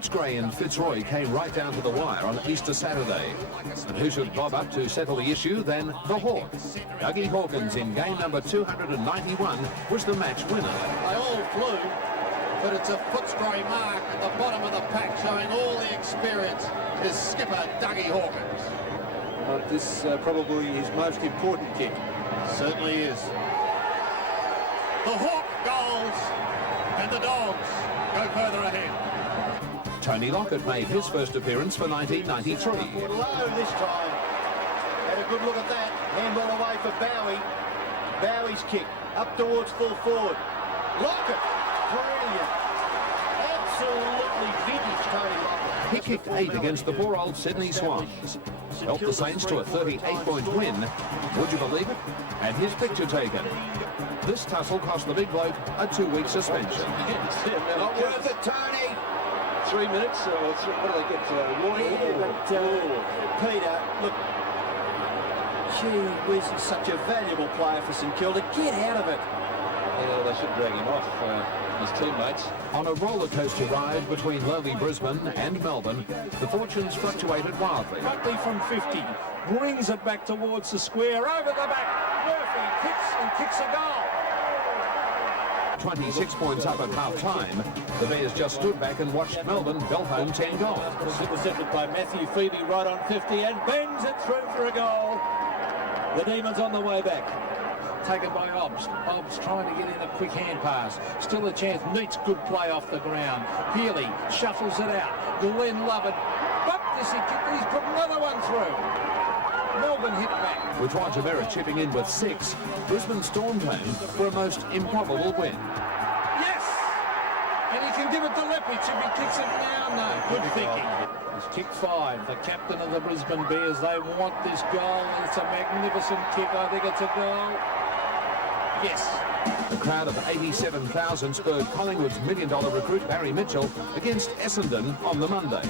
Footscray and Fitzroy came right down to the wire on Easter Saturday. And who should bob up to settle the issue than the Hawk? Dougie Hawkins in game number 291 was the match winner. They all flew, but it's a Footscray mark at the bottom of the pack, showing all the experience is skipper Dougie Hawkins. This probably his most important kick. Certainly is. The Hawk goals, and the Dogs go further ahead. Tony Lockett made his first appearance for 1993. Low this time. Had a good look at that. Handball away for Bowie. Bowie's kick up towards full forward. Lockett, brilliant. Absolutely vintage Tony Lockett. He kicked 8 against the poor old Sydney Swans. Helped the Saints to a 38-point win. Would you believe it? And his picture taken. This tussle cost the big bloke a 2-week suspension. Not worth it, Tony. 3 minutes, what do they get? Peter, look, gee whiz, he's such a valuable player for St Kilda. Get out of it. Yeah, they should drag him off, his teammates. On a roller coaster ride between lowly Brisbane and Melbourne, the fortunes fluctuated wildly. Buckley from 50 brings it back towards the square, over the back. Murphy kicks a goal. 26 points up at half-time, the Bears just stood back and watched Melbourne belt home 10 goals. Intercepted by Matthew Phoebe right on 50 and bends it through for a goal. The Demons on the way back. Taken by Obbs. Obbs trying to get in a quick hand pass. Still a chance. Neats good play off the ground. Healy shuffles it out. Glenn Lovett. But he's put another one through. Melbourne hit back. With Roger Merritt chipping in with 6, Brisbane stormed home for a most improbable win. Yes! And he can give it to Lepich if he kicks it now. No, good thinking. He's kicked 5. The captain of the Brisbane Bears. They want this goal. It's a magnificent kick. I think it's a goal. Yes. A crowd of 87,000 spurred Collingwood's $1 million recruit Barry Mitchell against Essendon on the Monday.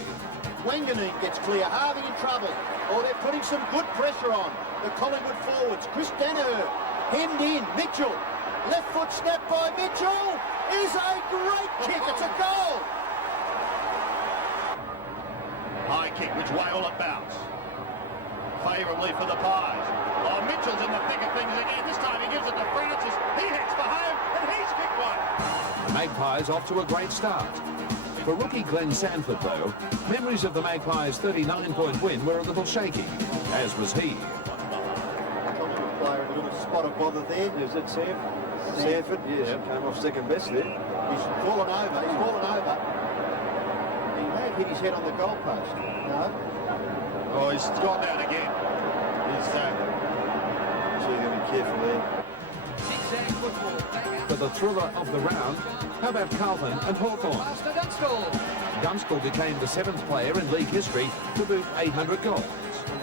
Wanganeen gets clear. Harvey in trouble. Oh, they're putting some good pressure on the Collingwood forwards. Chris Danaher hemmed in. Mitchell. Left foot snap by Mitchell. Is a great kick. It's a goal. High kick, which way will it bounce? Favourably for the Pies. Oh, Mitchell's in the thick of things again. This time he gives it to Francis. He heads for home, and he's kicked one. The Magpies off to a great start. For rookie Glenn Sanford, though, memories of the Magpies' 39-point win were a little shaky, as was he. Collingwood player in a little spot of bother there. Is it Sanford? Yes, came off second best there. He's fallen over. He may have hit his head on the goalpost. No? Oh, he's gone down again. He's So you're going to be careful there. For the thriller of the round, how about Carlton and Hawthorn? Dunstall became the 7th player in league history to boot 800 goals.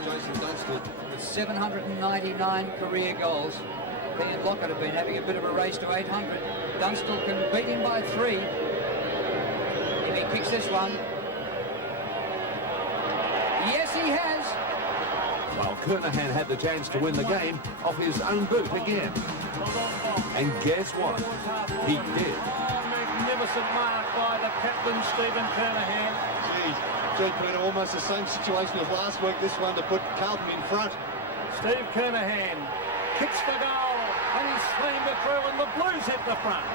Jason Dunstall with 799 career goals. He and Lockett have been having a bit of a race to 800. Dunstall can beat him by 3. If he kicks this one. Yes, he has. While Kernahan had the chance to win the game off his own boot again. And guess what? He did. Magnificent mark by the captain, Stephen Kernahan. Gee, Peter, almost the same situation as last week. This one to put Carlton in front. Steve Kernahan kicks the goal, and he's slammed it through, and the Blues hit the front.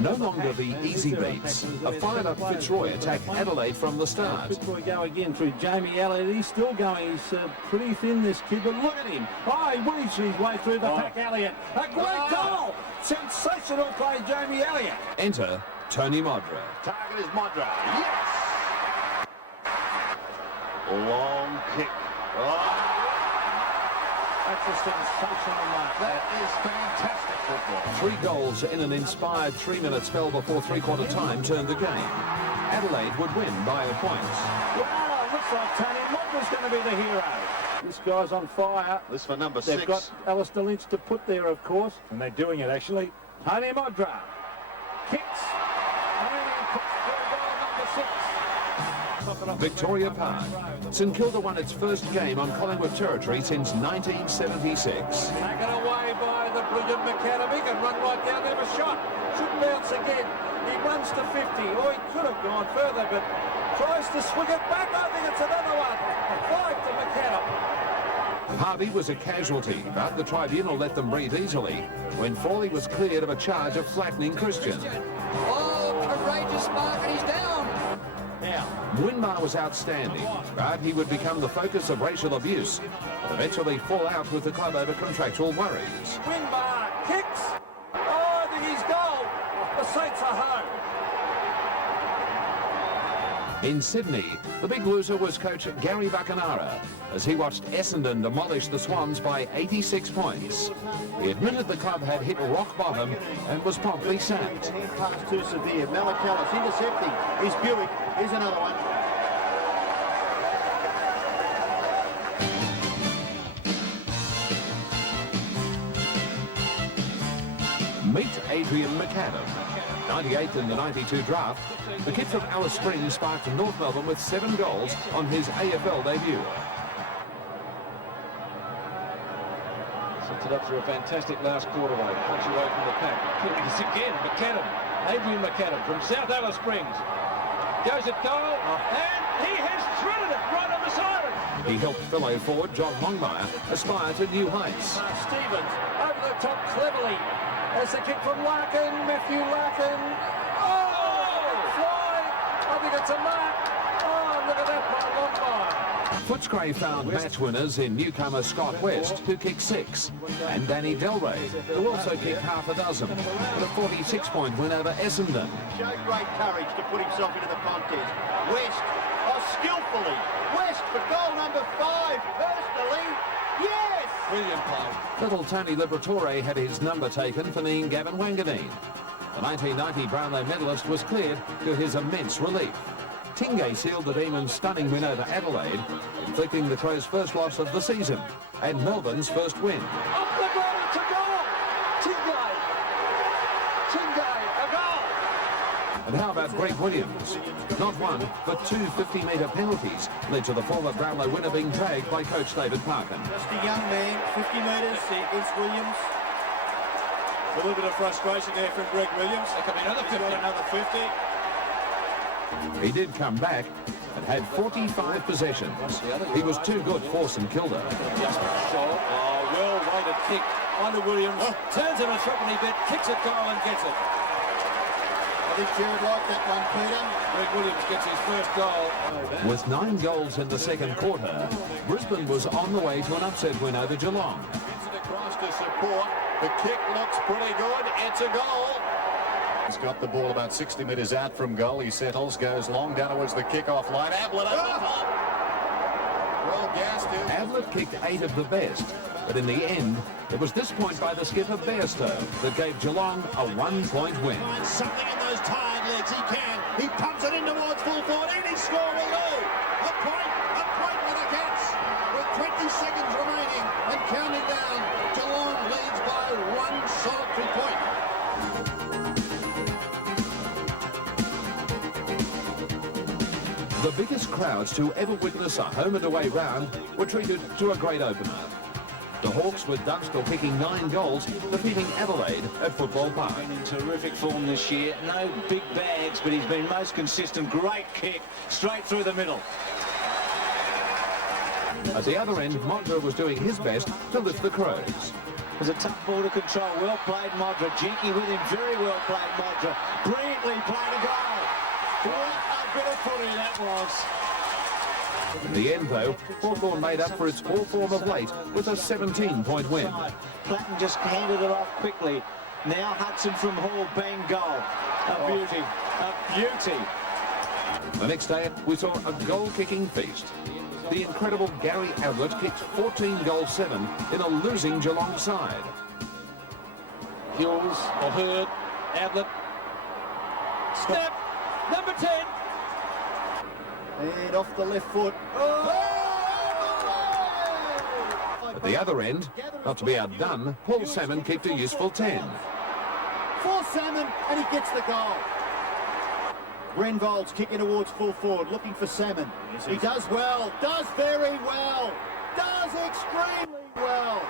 No longer the easy beats. A fired-up Fitzroy attacked Adelaide from the start. Fitzroy go again through Jamie Elliott. He's still going. He's pretty thin, this kid, but look at him. Oh, he weaves his way through the pack, Elliott. A great goal! Sensational play, Jamie Elliott. Enter Tony Modra. target is Modra. Yes! Long kick. Oh. That's a sensational mark. That is fantastic football. 3 goals in an inspired 3-minute spell before three-quarter time turned the game. Adelaide would win by a point. Wow, looks like Tony Modra's going to be the hero. This guy's on fire. This for number 6. They've got Alistair Lynch to put there, of course, and they're doing it actually. Tony Modra kicks. And he puts for goal number 6. Victoria Park. St Kilda won its first game on Collingwood territory since 1976. Taken away by the brilliant McAdam. He can run right down there for shot. Should bounce again. He runs to 50. Oh, he could have gone further, but tries to swing it back. I think it's another one. 5 to McAdam. Harvey was a casualty, but the tribunal let them breathe easily when Frawley was cleared of a charge of flattening Christian. Oh, courageous mark, and he's down. Now, Winmar was outstanding, but he would become the focus of racial abuse and eventually fall out with the club over contractual worries. Winmar kicks. Oh, I think he's goal. The Saints are home. In Sydney, the big loser was coach Gary Buckenara as he watched Essendon demolish the Swans by 86 points. He admitted the club had hit rock bottom and was promptly sacked. Hand pass too severe. Malakalis intercepting. Here's Buick. Here's another one. Meet Adrian McAdam. 98th in the 92 draft, the kid from Alice Springs sparked North Melbourne with 7 goals on his AFL debut. Sets it up for a fantastic last quarter away. Punch away from the pack. Here it is again, McAdam. Adrian McAdam from South Alice Springs. Goes at goal, and he has threaded it right on the siren. He helped fellow forward John Longmire aspire to new heights. Stevens over the top cleverly. There's a kick from Larkin, Matthew Larkin. Oh, fly! I think it's a mark. Oh, look at that by Longmire. Footscray found match winners in newcomer Scott West, who kicked 6, and Danny Delray, who also kicked half a dozen, with a 46-point win over Essendon. Showed great courage to put himself into the contest. West, skillfully. West for goal number 5, personally. Yes! Brilliant play. Little Tony Liberatore had his number taken for kneeing Gavin Wanganeen. The 1990 Brownlow medalist was cleared to his immense relief. Tingay sealed the Demons' stunning win over Adelaide, inflicting the Crows' first loss of the season and Melbourne's first win. Up the goal, it's a goal! Tingay, a goal! And how about Greg Williams? Not one, but 2 50-metre penalties led to the former Brownlow winner being dragged by coach David Parkin. Just a young man, 50 metres against Williams. A little bit of frustration there from Greg Williams. There could be another 50. Another 50. He did come back and had 45 possessions. He was too good for St Kilda. Just shot. Oh, well-weighted kick onto Williams. Turns it a threepenny bit, kicks it goal and gets it. I think Jared liked that one, Peter. Greg Williams gets his first goal. With 9 goals in the second quarter, Brisbane was on the way to an upset win over Geelong. Gets it across to support. The kick looks pretty good. It's a goal. He's got the ball about 60 metres out from goal. He settles, goes long down towards the kick-off line. Ablett over the top. Well gassed. Ablett kicked 8 of the best, but in the end, it was this point by the skipper Bairstow that gave Geelong a 1-point win. Something in those tired legs. He can. He pumps it in towards full forward, and he scored a goal. A point for the Cats. With 20 seconds remaining and counting down, Geelong leads by 1 solitary point. The biggest crowds to ever witness a home and away round were treated to a great opener. The Hawks with Dunstall kicking 9 goals, defeating Adelaide at Football Park. Been in terrific form this year. No big bags, but he's been most consistent. Great kick, straight through the middle. At the other end, Modra was doing his best to lift the Crows. It was a tough ball to control. Well played, Modra. Jinky with him. Very well played, Modra. Brilliantly played a goal. What a bit of footy that was. In the end, though, Hawthorn made up for its poor form of late with a 17-point win. Platten just handed it off quickly. Now Hudson from Hall, bang, goal. A beauty. A beauty. The next day, we saw a goal-kicking feast. The incredible Gary Ablett kicked 14 goals 7 in a losing Geelong side. Hills, or Hurd, Ablett. Snap, number 10. And off the left foot. At the other end, not to be outdone, Paul Salmon kicked a useful 10. For Salmon, and he gets the goal. Grenvold's kicking towards full forward, looking for Salmon. He does well, does very well, does extremely well.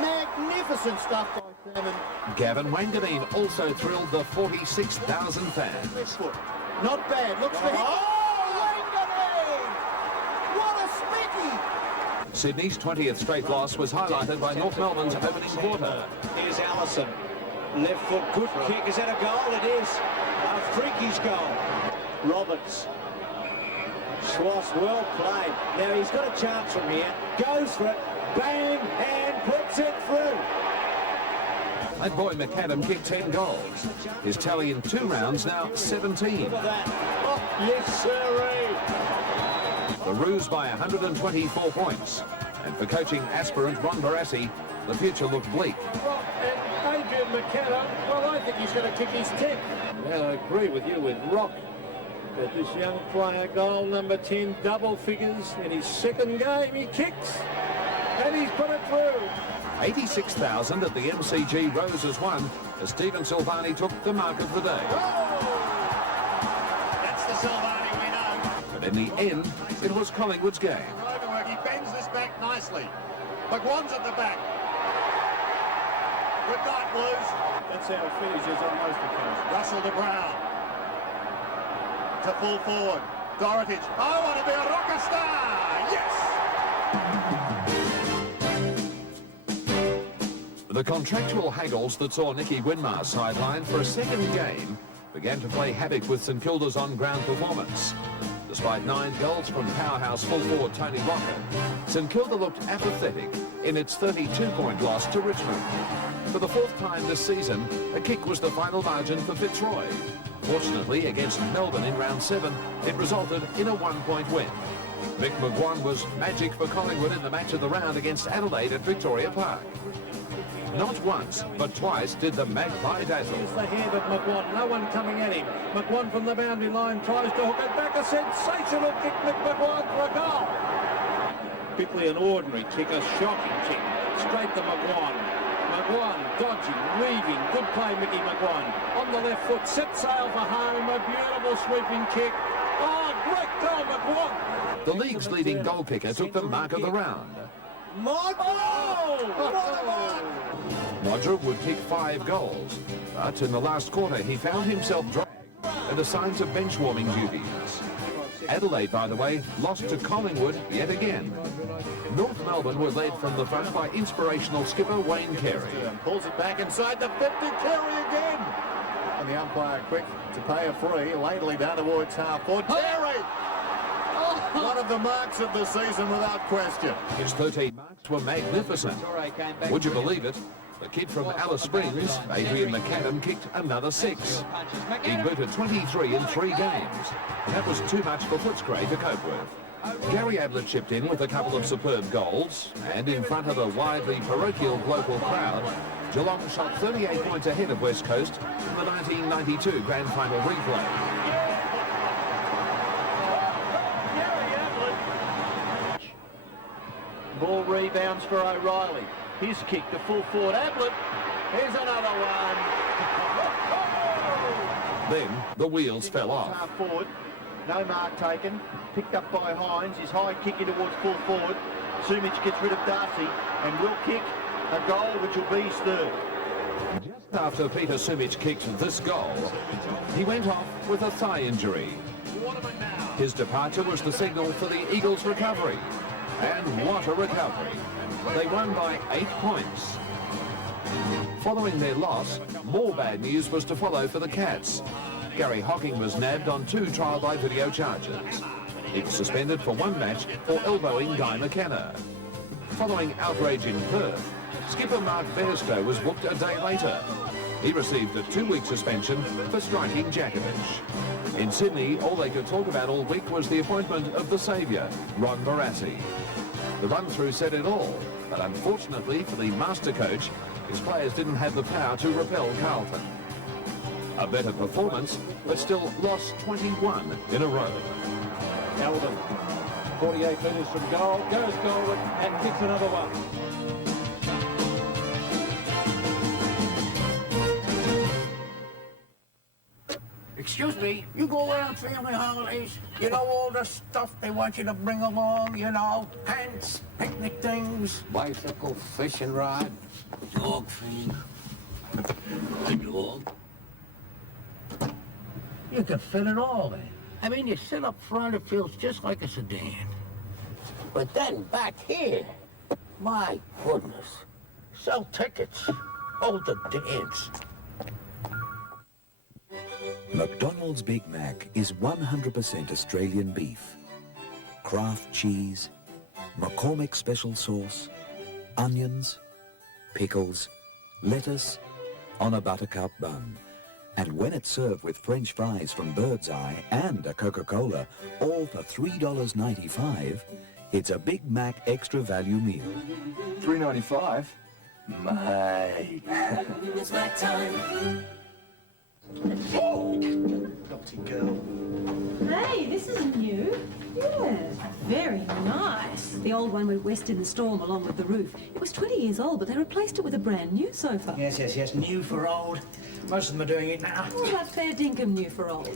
Magnificent stuff by Salmon. Gavin Wanganeen also thrilled the 46,000 fans. Left foot. Not bad, looks for him. Oh, Wanganeen! What a spicky! Sydney's 20th straight loss was highlighted by North Melbourne's opening quarter. Here's Allison. Left foot, good kick. Is that a goal? It is. A freakish goal. Roberts. Schwass, well played. Now he's got a chance from here. Goes for it. Bang! And puts it through. That boy McAdam kicked 10 goals. His tally in 2 rounds now 17. Look at that. Oh, yes, sirree. The Roos by 124 points. And for coaching aspirant Ron Barassi, the future looked bleak. And Adrian McKenna, well, I think he's going to kick his 10th. And I agree with you with Rock that this young player, goal number 10, double figures in his 2nd game. He kicks, and he's put it through. 86,000 at the MCG rose as one as Stephen Silvani took the mark of the day. That's the Silvani we know. But in the end, it was Collingwood's game. Overwork. He bends this back nicely. McGuan's at the back. Good night, Blues. That's how it finishes on most occasions. Russell to Brown. To full forward. Dorotich. I want to be a rocker star. Yes! The contractual haggles that saw Nicky Winmar sidelined for a 2nd game began to play havoc with St Kilda's on-ground performance. Despite 9 goals from powerhouse full forward Tony Locker, St Kilda looked apathetic in its 32-point loss to Richmond. For the 4th time this season, a kick was the final margin for Fitzroy. Fortunately, against Melbourne in round 7, it resulted in a 1-point win. Mick McGuan was magic for Collingwood in the match of the round against Adelaide at Victoria Park. Not once, but twice did the Magpie dazzle. Here's the head of McGuan, no one coming at him. McGuan from the boundary line tries to hook it back. A sensational kick, McGuan for a goal. Quickly an ordinary kick, a shocking kick. Straight to McGuan. McGuan dodging, weaving, good play Mickey McGuan. On the left foot, set sail for home, a beautiful sweeping kick. Oh, great goal McGuan. The league's leading goal kicker took the mark of the round. Modra would kick 5 goals, but in the last quarter he found himself dragged and assigned to bench warming duties. Adelaide, by the way, lost to Collingwood yet again. North Melbourne were led from the front by inspirational skipper Wayne Carey. Pulls it back inside the 50, Carey again. And the umpire quick to pay a free, lately down towards half forward. Carey! One of the marks of the season without question. His 13 marks were magnificent. Would you believe it? The kid from Alice Springs, Adrian McAdam, kicked another 6. He booted 23 in 3 games. That was too much for Footscray to cope with. Gary Ablett chipped in with a couple of superb goals, and in front of a widely parochial local crowd, Geelong shot 38 points ahead of West Coast in the 1992 Grand Final replay. Ball rebounds for O'Reilly. His kick to full forward. Ablett. Here's another one. Then the wheels fell off. Half forward. No mark taken. Picked up by Hines. His high kick in towards full forward. Sumich gets rid of Darcy and will kick a goal which will be his 3rd. Just after Peter Sumich kicked this goal, he went off with a thigh injury. His departure was the signal for the Eagles' recovery. And what a recovery. They won by 8 points. Following their loss, more bad news was to follow for the Cats. Gary Hocking was nabbed on 2 trial by video charges. He was suspended for 1 match for elbowing Guy McKenna. Following outrage in Perth, skipper Mark Bairstow was booked a day later. He received a 2-week suspension for striking Djakovic. In Sydney, all they could talk about all week was the appointment of the saviour, Ron Barassi. The run-through said it all, but unfortunately for the master coach, his players didn't have the power to repel Carlton. A better performance, but still lost 21 in a row. Eldon, 48 metres from goal, goes Goldwood and kicks another one. Excuse me, you go away on family holidays, you know all the stuff they want you to bring along, you know, pants, picnic things, bicycle, fishing rod, dog feed, a dog. You can fit it all in. I mean, you sit up front, it feels just like a sedan. But then back here, my goodness, sell tickets, hold the dance. McDonald's Big Mac is 100% Australian beef. Kraft cheese, McCormick special sauce, onions, pickles, lettuce on a buttercup bun. And when it's served with French fries from Bird's Eye and a Coca-Cola, all for $3.95, it's a Big Mac extra value meal. $3.95? Mate. It's Mac time. Naughty girl. Hey, this is new. Yeah, very nice. The old one went west in the storm along with the roof. It was 20 years old, but they replaced it with a brand new sofa. Yes, new for old. Most of them are doing it now. What about fair dinkum new for old?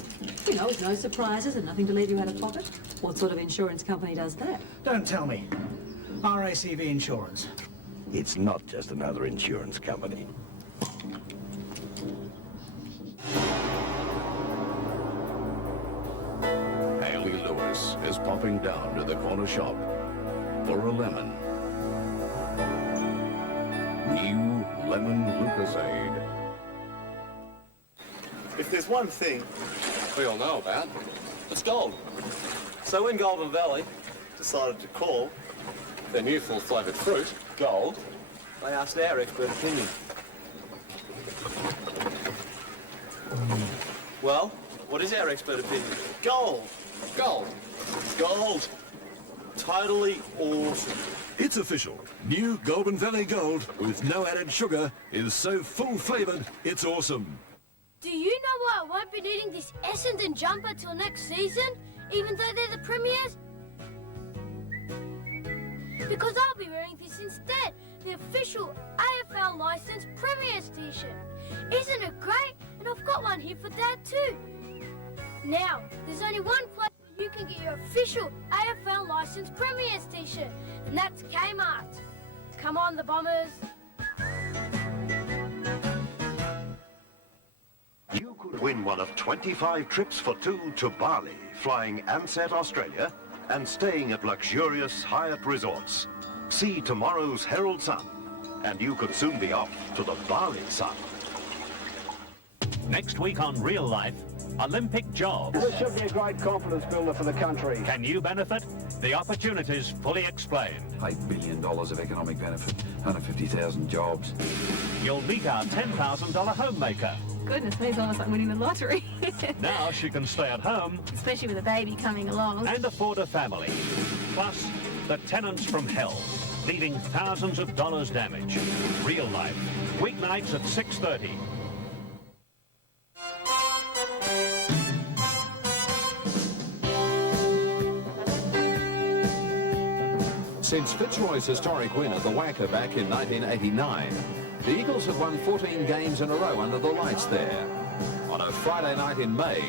You know, with no surprises and nothing to leave you out of pocket. What sort of insurance company does that? Don't tell me. RACV Insurance. It's not just another insurance company. Haley Lewis is popping down to the corner shop for a lemon. New Lemon Lucozade. If there's one thing we all know about, it's gold. So when Golden Valley decided to call their new full-flavoured fruit gold, they asked our expert opinion. Well, what is our expert opinion? Gold. Gold. Gold. Totally awesome. It's official. New Golden Valley Gold with no added sugar is so full-flavoured, it's awesome. Do you know why I won't be needing this Essendon jumper till next season, even though they're the premiers? Because I'll be wearing this instead, the official AFL licensed Premiers t-shirt. Isn't it great? And I've got one here for Dad too. Now, there's only one place where you can get your official AFL licensed Premiers t-shirt, and that's Kmart. Come on, the Bombers. You could win one of 25 trips for two to Bali, flying Ansett Australia and staying at luxurious Hyatt resorts. See tomorrow's Herald Sun, and you could soon be off to the Bali Sun. Next week on Real Life, Olympic jobs. This should be a great confidence builder for the country. Can you benefit? The opportunities fully explained. $8 billion of economic benefit, 150,000 jobs. You'll meet our $10,000 homemaker. Goodness me, it's almost like winning the lottery. Now she can stay at home. Especially with a baby coming along. And afford a family. Plus, the tenants from hell, leaving thousands of dollars damage. Real Life, weeknights at 6:30. Since Fitzroy's historic win at the Wacker back in 1989, the Eagles have won 14 games in a row under the lights there. On a Friday night in May,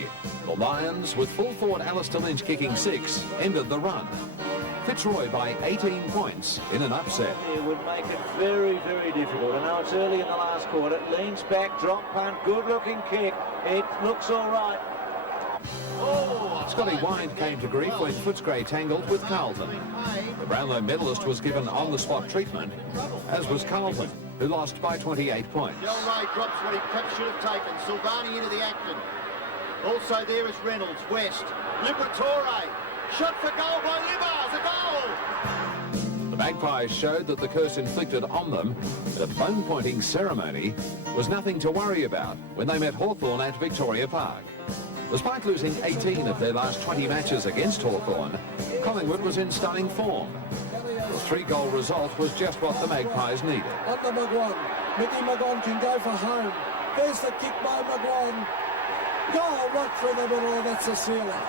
the Lions, with full forward Alistair Lynch kicking 6, ended the run. Fitzroy by 18 points in an upset. It would make it very, very difficult. I know it's early in the last quarter. Leans back, drop punt, good-looking kick. It looks all right. Scotty Wynd came to grief when Footscray tangled with Carlton. The Brownlow medalist was given on-the-spot treatment, as was Carlton, who lost by 28 points. Del Rey drops what he perhaps should have taken. Silvani into the action. Also there is Reynolds, West. Liberatore. Shot for goal by Libars. A goal! The Magpies showed that the curse inflicted on them at a bone-pointing ceremony was nothing to worry about when they met Hawthorn at Victoria Park. Despite losing 18 of their last 20 matches against Hawthorn, Collingwood was in stunning form. The 3-goal result was just what the Magpies needed. Under McGuan. Mickey McGuan can go for home. There's the kick by McGuan. Goal right through the middle, that's a sealer.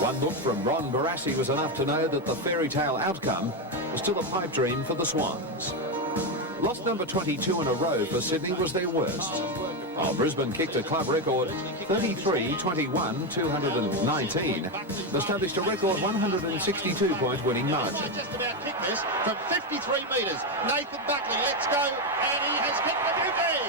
One look from Ron Barassi was enough to know that the fairy tale outcome was still a pipe dream for the Swans. Loss number 22 in a row for Sydney was their worst. While Brisbane kicked a club record 33-21-219, established a record 162-point winning margin. Just about kicked this from 53 metres. Nathan Buckley lets go, and he has hit the beauty.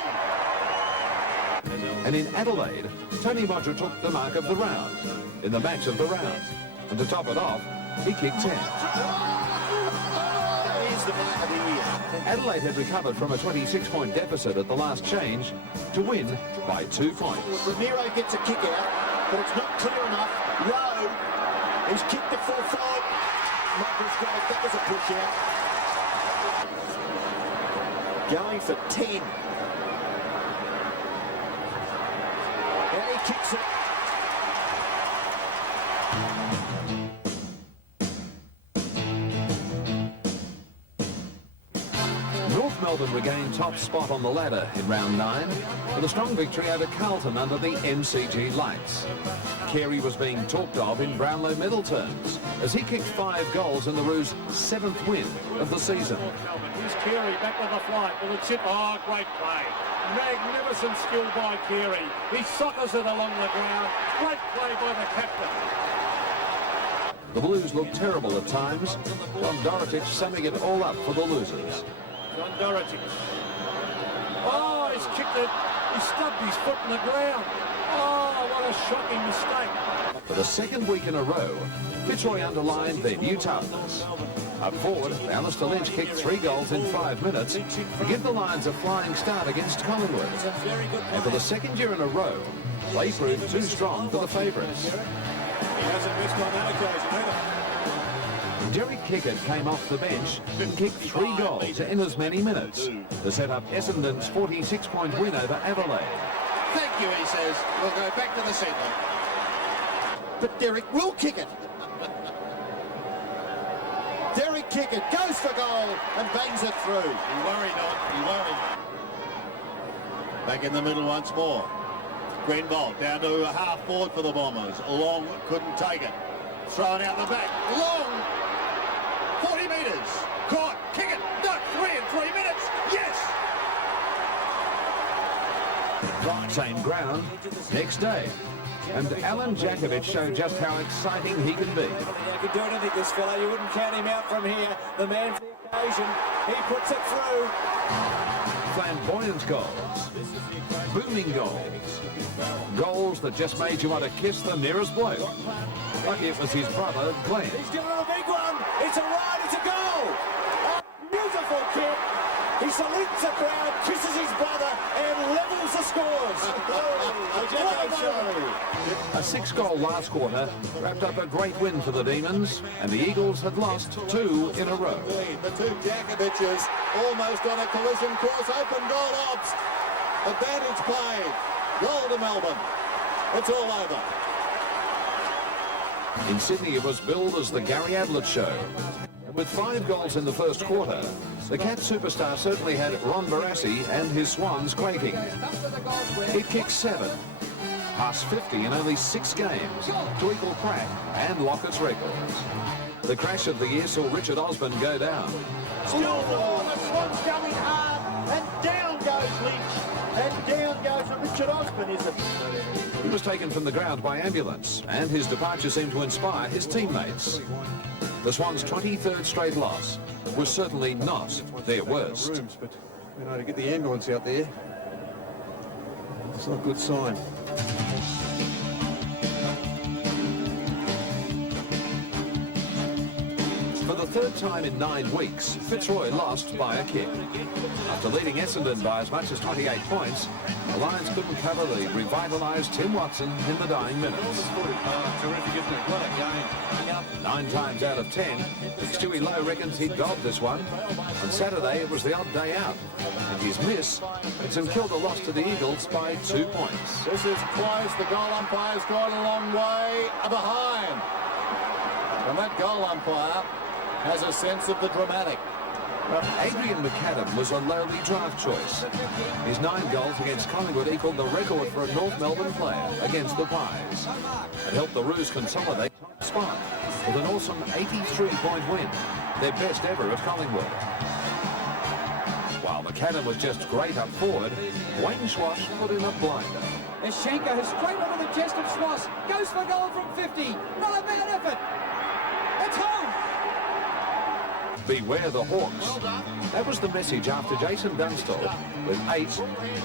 And in Adelaide, Tony Modra took the mark of the round, in the match of the round. And to top it off, he kicked 10. The mark of the year. Adelaide had recovered from a 26-point deficit at the last change to win by 2 points. Ramiro gets a kick out, but it's not clear enough. Rowe, he's kicked the full forward. That was a push out. Going for 10. And he kicks it. Melbourne regained top spot on the ladder in round 9 with a strong victory over Carlton under the MCG lights. Carey was being talked of in Brownlow medal terms as he kicked 5 goals in the Roos' 7th win of the season. Here's Carey back on the flight. Will it sit? Oh, great play. Magnificent skill by Carey. He soccers it along the ground. Great play by the captain. The Blues looked terrible at times. John Dorotich summing it all up for the losers. John Dorotich. Oh, he's kicked it. He stubbed his foot in the ground. Oh, what a shocking mistake. For the second week in a row, Fitzroy underlined their new toughness. Up forward, Alistair Lynch kicked 3 goals in 5 minutes to give the Lions a flying start against Collingwood. And for the second year in a row, they proved too strong for the favourites. He hasn't missed on that occasion either. Derek Kickett came off the bench and kicked 3 goals in as many minutes to set up Essendon's 46-point win over Adelaide. Thank you, he says. We'll go back to the centre. But Derek will kick it. Derek Kickett goes for goal and bangs it through. He worried on. He worried. Back in the middle once more. Grenville down to a half forward for the Bombers. Long couldn't take it. Thrown out the back. Long. 40 metres. Caught. Kick it. No, 3 in 3 minutes. Yes. Same ground, next day. And Alan Jakovic showed just how exciting he can be. He can do anything, this fella. You wouldn't count him out from here. The man for the occasion. He puts it through. Flamboyant goals. Booming goals. Goals that just made you want to kiss the nearest bloke. Lucky it was his brother, Glenn. He's given it a big one. It's a ride. It's a goal. A beautiful kick. He salutes the crowd, kisses his brother, and levels the scores. A 6-goal last quarter wrapped up a great win for the Demons, and the Eagles had lost 2 in a row. The 2 Jakovic's almost on a collision course. Open goal ops. Advantage played. Goal to Melbourne. It's all over. In Sydney, it was billed as the Gary Ablett Show. With 5 goals in the first quarter, the Cats superstar certainly had Ron Barassi and his Swans quaking. It kicked 7, past 50 in only 6 games, to equal Pratt and Lockett's records. The crash of the year saw Richard Osborne go down. Still the Swans going hard, and down goes Lynch, and down goes Richard Osborne, is it? He was taken from the ground by ambulance, and his departure seemed to inspire his teammates. The Swans' 23rd straight loss was certainly not their worst. But to get the ambulance out there, it's not a good sign. For the 3rd time in 9 weeks, Fitzroy lost by a kick. After leading Essendon by as much as 28 points, the Lions couldn't cover the revitalised Tim Watson in the dying minutes. Terrific, isn't it? What a game. 9 times out of 10, Stewie Lowe reckons he'd gobbed this one. On Saturday, it was the odd day out. And his miss had St Kilda lost to the Eagles by 2 points. This is close. The goal umpire's gone a long way behind. And that goal umpire has a sense of the dramatic. Adrian McAdam was a lowly draft choice. His 9 goals against Collingwood equalled the record for a North Melbourne player against the Pies. It helped the Roos consolidate top spot with an awesome 83-point win, their best ever at Collingwood. While McAdam was just great up forward, Wayne Schwass put in a blinder. Eschenko is straight onto the chest of Schwass. Goes for goal from 50. Not a bad effort. It's home. Beware the Hawks. That was the message after Jason Dunstall with 8,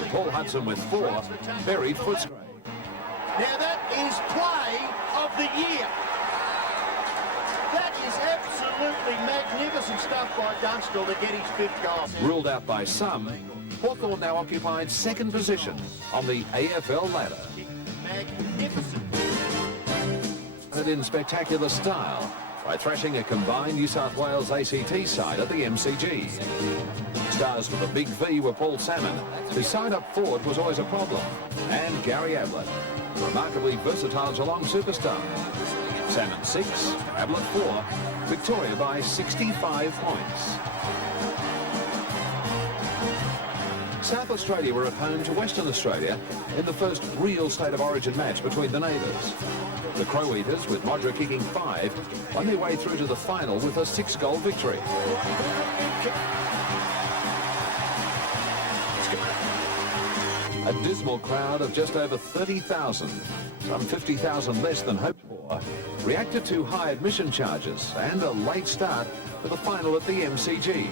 Paul Hudson with 4, buried Footscray. Now that is play of the year. That is absolutely magnificent stuff by Dunstall to get his 5th goal. Ruled out by some, Hawthorn now occupied 2nd position on the AFL ladder. Magnificent. And in spectacular style by thrashing a combined New South Wales ACT side at the MCG. Stars for the Big V were Paul Salmon, whose side up forward was always a problem, and Gary Ablett, remarkably versatile Geelong superstar. Salmon 6, Ablett 4, Victoria by 65 points. South Australia were at home to Western Australia in the first real State of Origin match between the neighbours. The Crow Eaters, with Modra kicking 5, won their way through to the final with a 6-goal victory. A dismal crowd of just over 30,000, some 50,000 less than hoped for, reacted to high admission charges and a late start for the final at the MCG.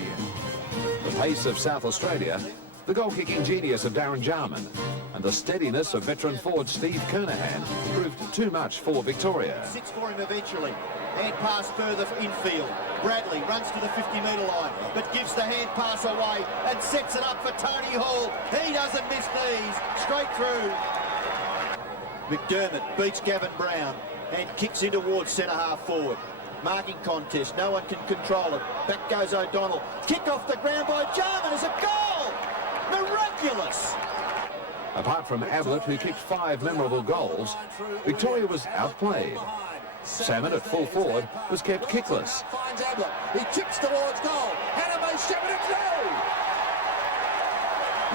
The pace of South Australia, the goal-kicking genius of Darren Jarman, and the steadiness of veteran forward Steve Kernahan proved too much for Victoria. Sits for him eventually. Hand pass further infield. Bradley runs to the 50-metre line, but gives the hand pass away and sets it up for Tony Hall. He doesn't miss these. Straight through. McDermott beats Gavin Brown and kicks in towards centre-half forward. Marking contest. No one can control it. Back goes O'Donnell. Kick off the ground by Jarman as a goal. Miraculous. Apart from Ablett, who kicked 5 memorable goals, Victoria was outplayed. Salmon at full forward was kept kickless. Finds Ablett. He kicks towards goal. Hanna Shepherd it through.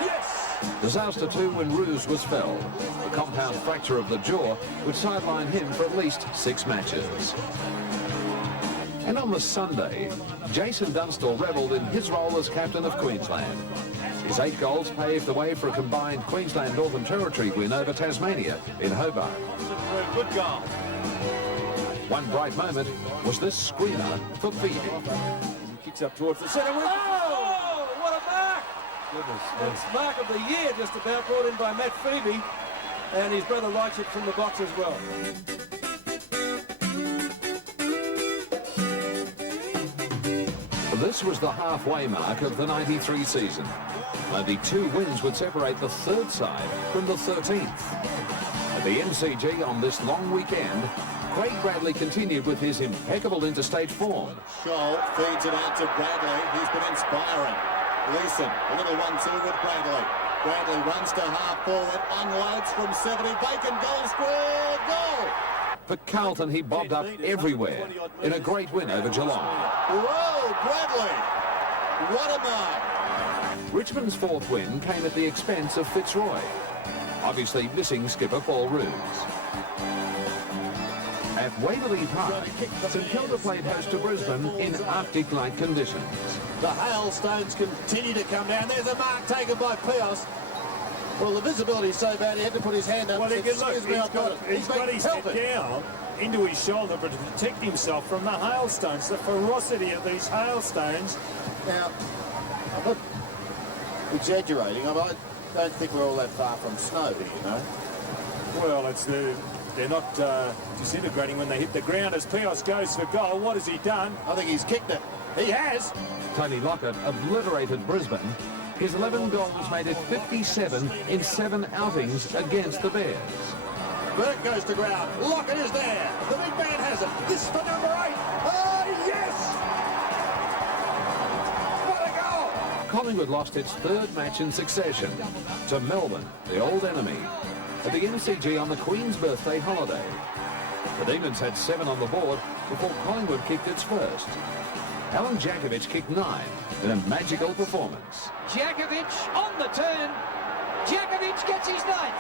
Yes. Disaster too when Roos was felled. A compound fracture of the jaw would sideline him for at least 6 matches. And on the Sunday, Jason Dunstall revelled in his role as captain of Queensland. His 8 goals paved the way for a combined Queensland Northern Territory win over Tasmania in Hobart. Good goal. One bright moment was this screamer for Phoebe. He kicks up towards the centre. Oh, what a mark! It's mark of the year just about, brought in by Matt Phoebe. And his brother likes it from the box as well. This was the halfway mark of the 93 season. Only 2 wins would separate the 3rd side from the 13th. At the MCG on this long weekend, Craig Bradley continued with his impeccable interstate form. Scholl feeds it out to Bradley. He's been inspiring. Leeson, a little 1-2 with Bradley. Bradley runs to half forward, unloads from 70. Bacon, goal score, goal! For Carlton, he bobbed up everywhere in a great win over Geelong. Whoa, Bradley! What a mark! Richmond's 4th win came at the expense of Fitzroy, obviously missing skipper Paul Roos. At Waverley Park, St Kilda played host to Brisbane in Arctic-like conditions. The hailstones continue to come down. There's a mark taken by Pios. Well, the visibility is so bad he had to put his hand up. Well, He's he's got his head pelted down into his shoulder, but to protect himself from the hailstones, the ferocity of these hailstones. Now, I'm not exaggerating. I don't think we're all that far from snow here, you know. Well, they're not disintegrating when they hit the ground as Pios goes for goal. What has he done? I think he's kicked it. He has. Tony Lockett obliterated Brisbane. His 11 goals made it 57 in 7 outings against the Bears. Burke goes to ground. Lockett is there. The big man has it. This is for number 8. Oh, yes! What a goal! Collingwood lost its 3rd match in succession to Melbourne, the old enemy, at the MCG on the Queen's birthday holiday. The Demons had 7 on the board before Collingwood kicked its first. Alan Jakovic kicked 9 in a magical performance. Jakovic on the turn. Jakovic gets his 9th.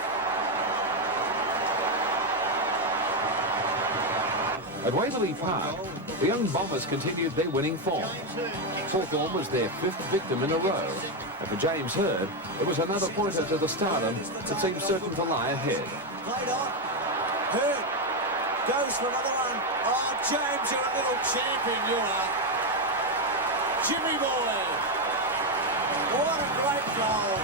At Waverley Park, the young Bombers continued their winning form. Hawthorn was their 5th victim in a row. And for James Hird, it was another pointer to the stardom that seemed certain to lie ahead. Played on. Hird goes for another one. Oh, James, you're a little champion, you are. Jimmy boy. What a great goal.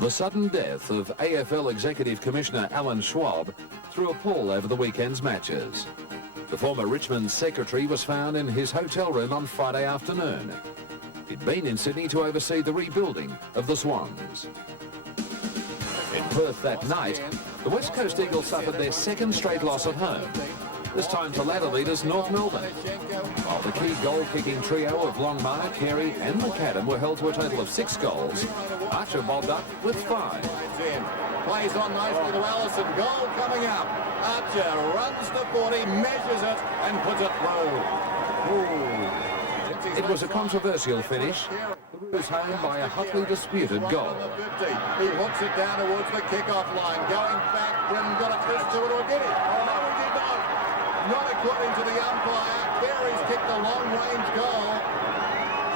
The sudden death of AFL Executive Commissioner Alan Schwab threw a pall over the weekend's matches. The former Richmond secretary was found in his hotel room on Friday afternoon. He'd been in Sydney to oversee the rebuilding of the Swans. In Perth that night, the West Coast Eagles suffered their 2nd straight loss at home, this time to ladder leaders North Melbourne. While the key goal-kicking trio of Longmire, Carey and McAdam were held to a total of 6 goals, Archer bobbed up with 5. Plays on nicely to Allison. Goal coming up. Archer runs the 40, measures it and puts it through. Ooh. It was a controversial finish. The Roos home by a hotly disputed goal. He hooks it down towards the kick-off line. Going back, Brennan got a twist to it, or did he? Oh, no, he did not. Not according to the umpire. Berry's kicked a long-range goal.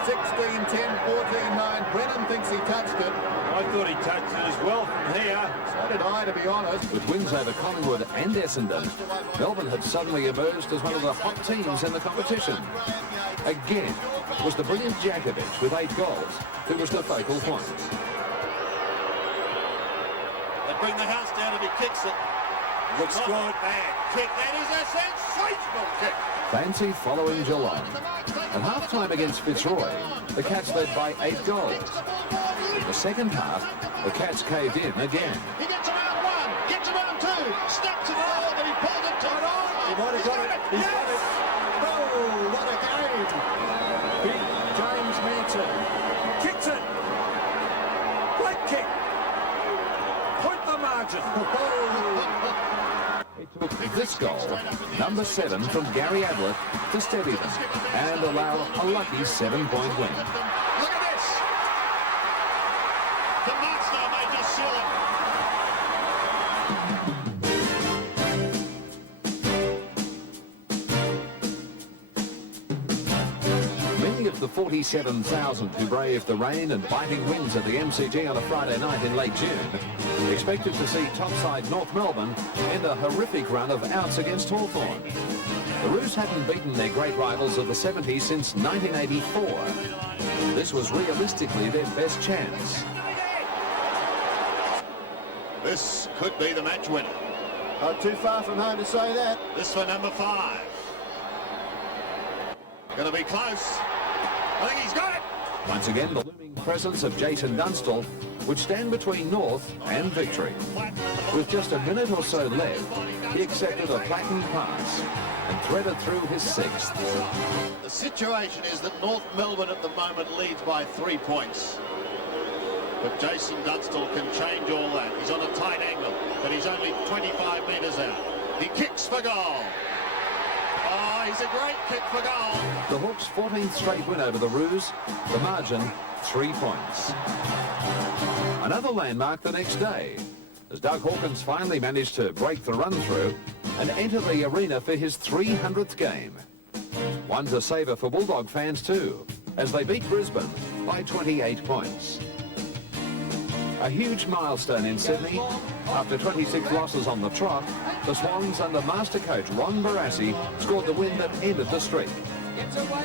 16, 10, 14, 9. Brennan thinks he touched it. I thought he touched it as well from here. So did I, to be honest. With wins over Collingwood and Essendon, Melbourne had suddenly emerged as one of the hot teams in the competition. Again, it was the brilliant Jakovic with 8 goals who was the focal point. They bring the house down and he kicks it. Looks good. Bad kick. That is a sensational kick. Fancy following Geelong. At half-time against Fitzroy, the Cats led by 8 goals. In the second half, the Cats caved in again. He gets around 1, gets around 2, snaps it forward, but he pulled it to He might have got it. He's got it. Oh, what a game. Big James Manson kicks it. Great kick. Point the margin. It took this goal, number 7 from Gary Ablett, to steady them and allow a lucky 7-point win. Look at this. The monster may just seal it. Many of the 47,000 who braved the rain and biting winds at the MCG on a Friday night in late June expected to see topside North Melbourne end a horrific run of outs against Hawthorn. The Roos hadn't beaten their great rivals of the 70s since 1984. This was realistically their best chance. This could be the match winner. Not too far from home to say that. This for number 5. Going to be close. I think he's got it. Once again, the looming presence of Jason Dunstall would stand between North and victory. With just a minute or so left, he accepted a flattened pass and threaded through his 6th. The situation is that North Melbourne at the moment leads by 3 points. But Jason Dunstall can change all that. He's on a tight angle, but he's only 25 metres out. He kicks for goal. Oh, he's a great kick for goal. The Hawks' 14th straight win over the Roos, the margin 3 points. Another landmark the next day, as Doug Hawkins finally managed to break the run-through and enter the arena for his 300th game. One to savour for Bulldog fans too, as they beat Brisbane by 28 points. A huge milestone in Sydney. After 26 losses on the trot, the Swans under master coach Ron Barassi scored the win that ended the streak.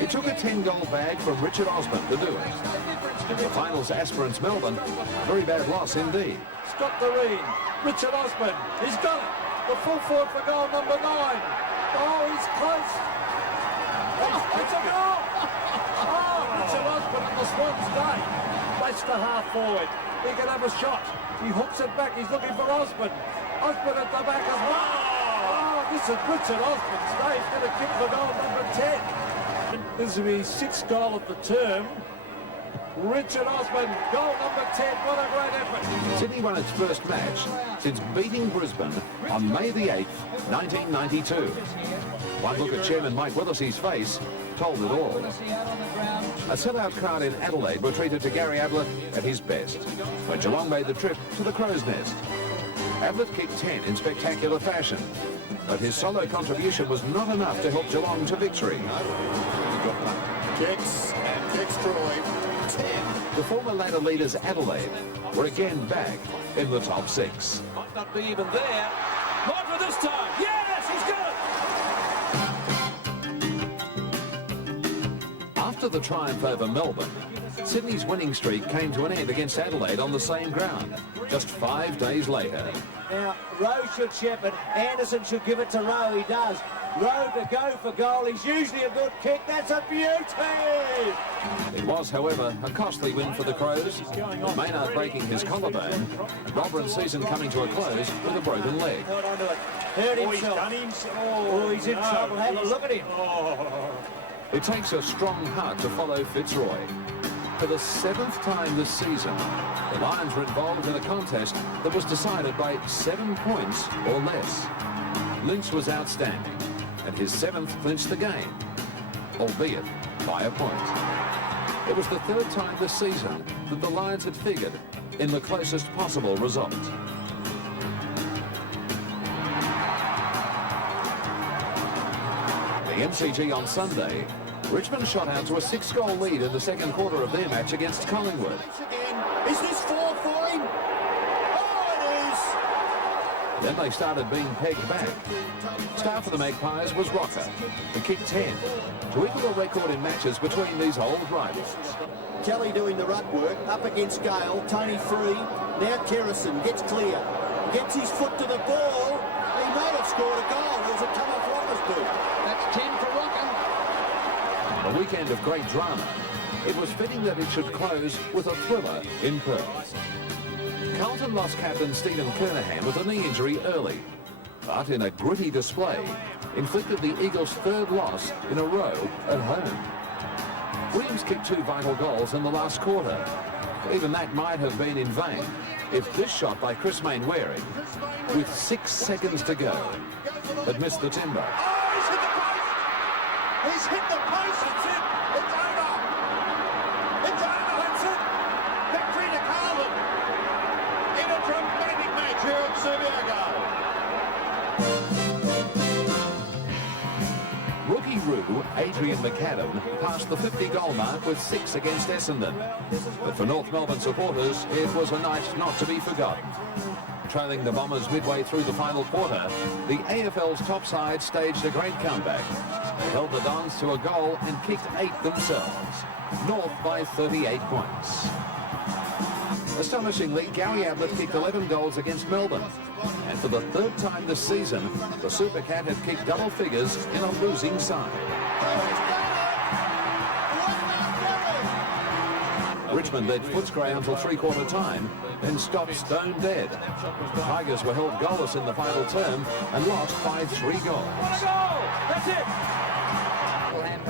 It took a 10-goal bag from Richard Osborne to do it. The finals aspirants Melbourne, very bad loss indeed. Scott the read. Richard Osborne, he's got it. The full forward for goal number 9. Oh, he's close. It's a goal. Oh, Richard Osborne on the Swans day. Place the half forward. He can have a shot. He hooks it back. He's looking for Osborne. Osborne at the back as well. Oh, this is Richard Osborne's day. He's going to kick for goal number 10. This will be his 6th goal of the term. Richard Osborne, goal number 10. What a great effort. Sydney won its first match since beating Brisbane on May the 8th, 1992. One look at Chairman Mike Willis's face told it all. A sellout crowd in Adelaide were treated to Gary Ablett at his best, when Geelong made the trip to the Crow's Nest. Ablett kicked 10 in spectacular fashion, but his solo contribution was not enough to help Geelong to victory. Kicks and kicks Troy. 10. The former ladder leaders Adelaide were again back in the top 6. Might not be even there. Not for this time. Yes, he's got it! After the triumph over Melbourne, Sydney's winning streak came to an end against Adelaide on the same ground, just 5 days later. Now, Rowe should shepherd. Anderson should give it to Rowe. He does. Rowe to go for goal. He's usually a good kick. That's a beauty! It was, however, a costly win for the Crows, with Maynard breaking his collarbone and Roberin's season coming to a close with a broken leg. Hold on to it. Hurt himself. Oh, he's in trouble. Have a look at him. It takes a strong heart to follow Fitzroy. For the 7th time this season, the Lions were involved in a contest that was decided by 7 points or less. Lynch was outstanding, and his 7th clinched the game, albeit by a point. It was the 3rd time this season that the Lions had figured in the closest possible result. The MCG on Sunday, Richmond shot out to a 6-goal lead in the second quarter of their match against Collingwood. Is this 4 for him? Oh, it is! Then they started being pegged back. Star for the Magpies was Rocker, who kicked 10, to equal a record in matches between these old rivals. Kelly doing the ruck work, up against Gale, Tony free, now Kerrison gets clear, gets his foot to the ball, he may have scored a goal, there was a come off Rocker's boot. That's 10 for Rocker. A weekend of great drama. It was fitting that it should close with a thriller in Perth. Carlton lost captain Stephen Kernahan with a knee injury early, but in a gritty display, inflicted the Eagles' 3rd loss in a row at home. Williams kicked 2 vital goals in the last quarter. Even that might have been in vain if this shot by Chris Mainwaring, with 6 seconds to go, had missed the timber. He's hit the post. That's it. It's over. It's over. That's it. Victory to Carlton in a dramatic match here at Subiaco. Rookie Roo, Adrian McAdam, passed the 50-goal mark with 6 against Essendon. But for North Melbourne supporters, it was a night not to be forgotten. Trailing the Bombers midway through the final quarter, the AFL's top side staged a great comeback. They held the Dons to a goal and kicked 8 themselves. North by 38 points. Astonishingly, Gary Ablett kicked 11 goals against Melbourne. And for the 3rd time this season, the Super Cat had kicked double figures in a losing side. Richmond led Footscray until 3/4 time, then stopped stone dead. The Tigers were held goalless in the final term and lost by 3 goals. That's it!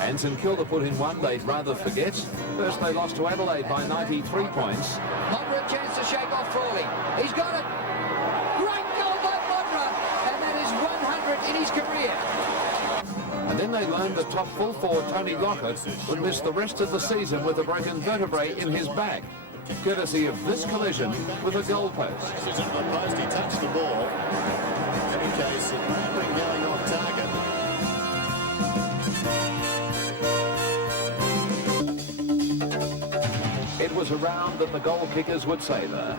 And St Kilda put in one they'd rather forget. First they lost to Adelaide by 93 points. Modra a chance to shake off Frawley. He's got it. Great goal by Modra, and that is 100 in his career. And then they learned that top full forward Tony Lockett would miss the rest of the season with a broken vertebrae in his back, courtesy of this collision with a goalpost. This isn't the post, he touched the ball. In any case, it may have been going off target. It was a round that the goal kickers would savour.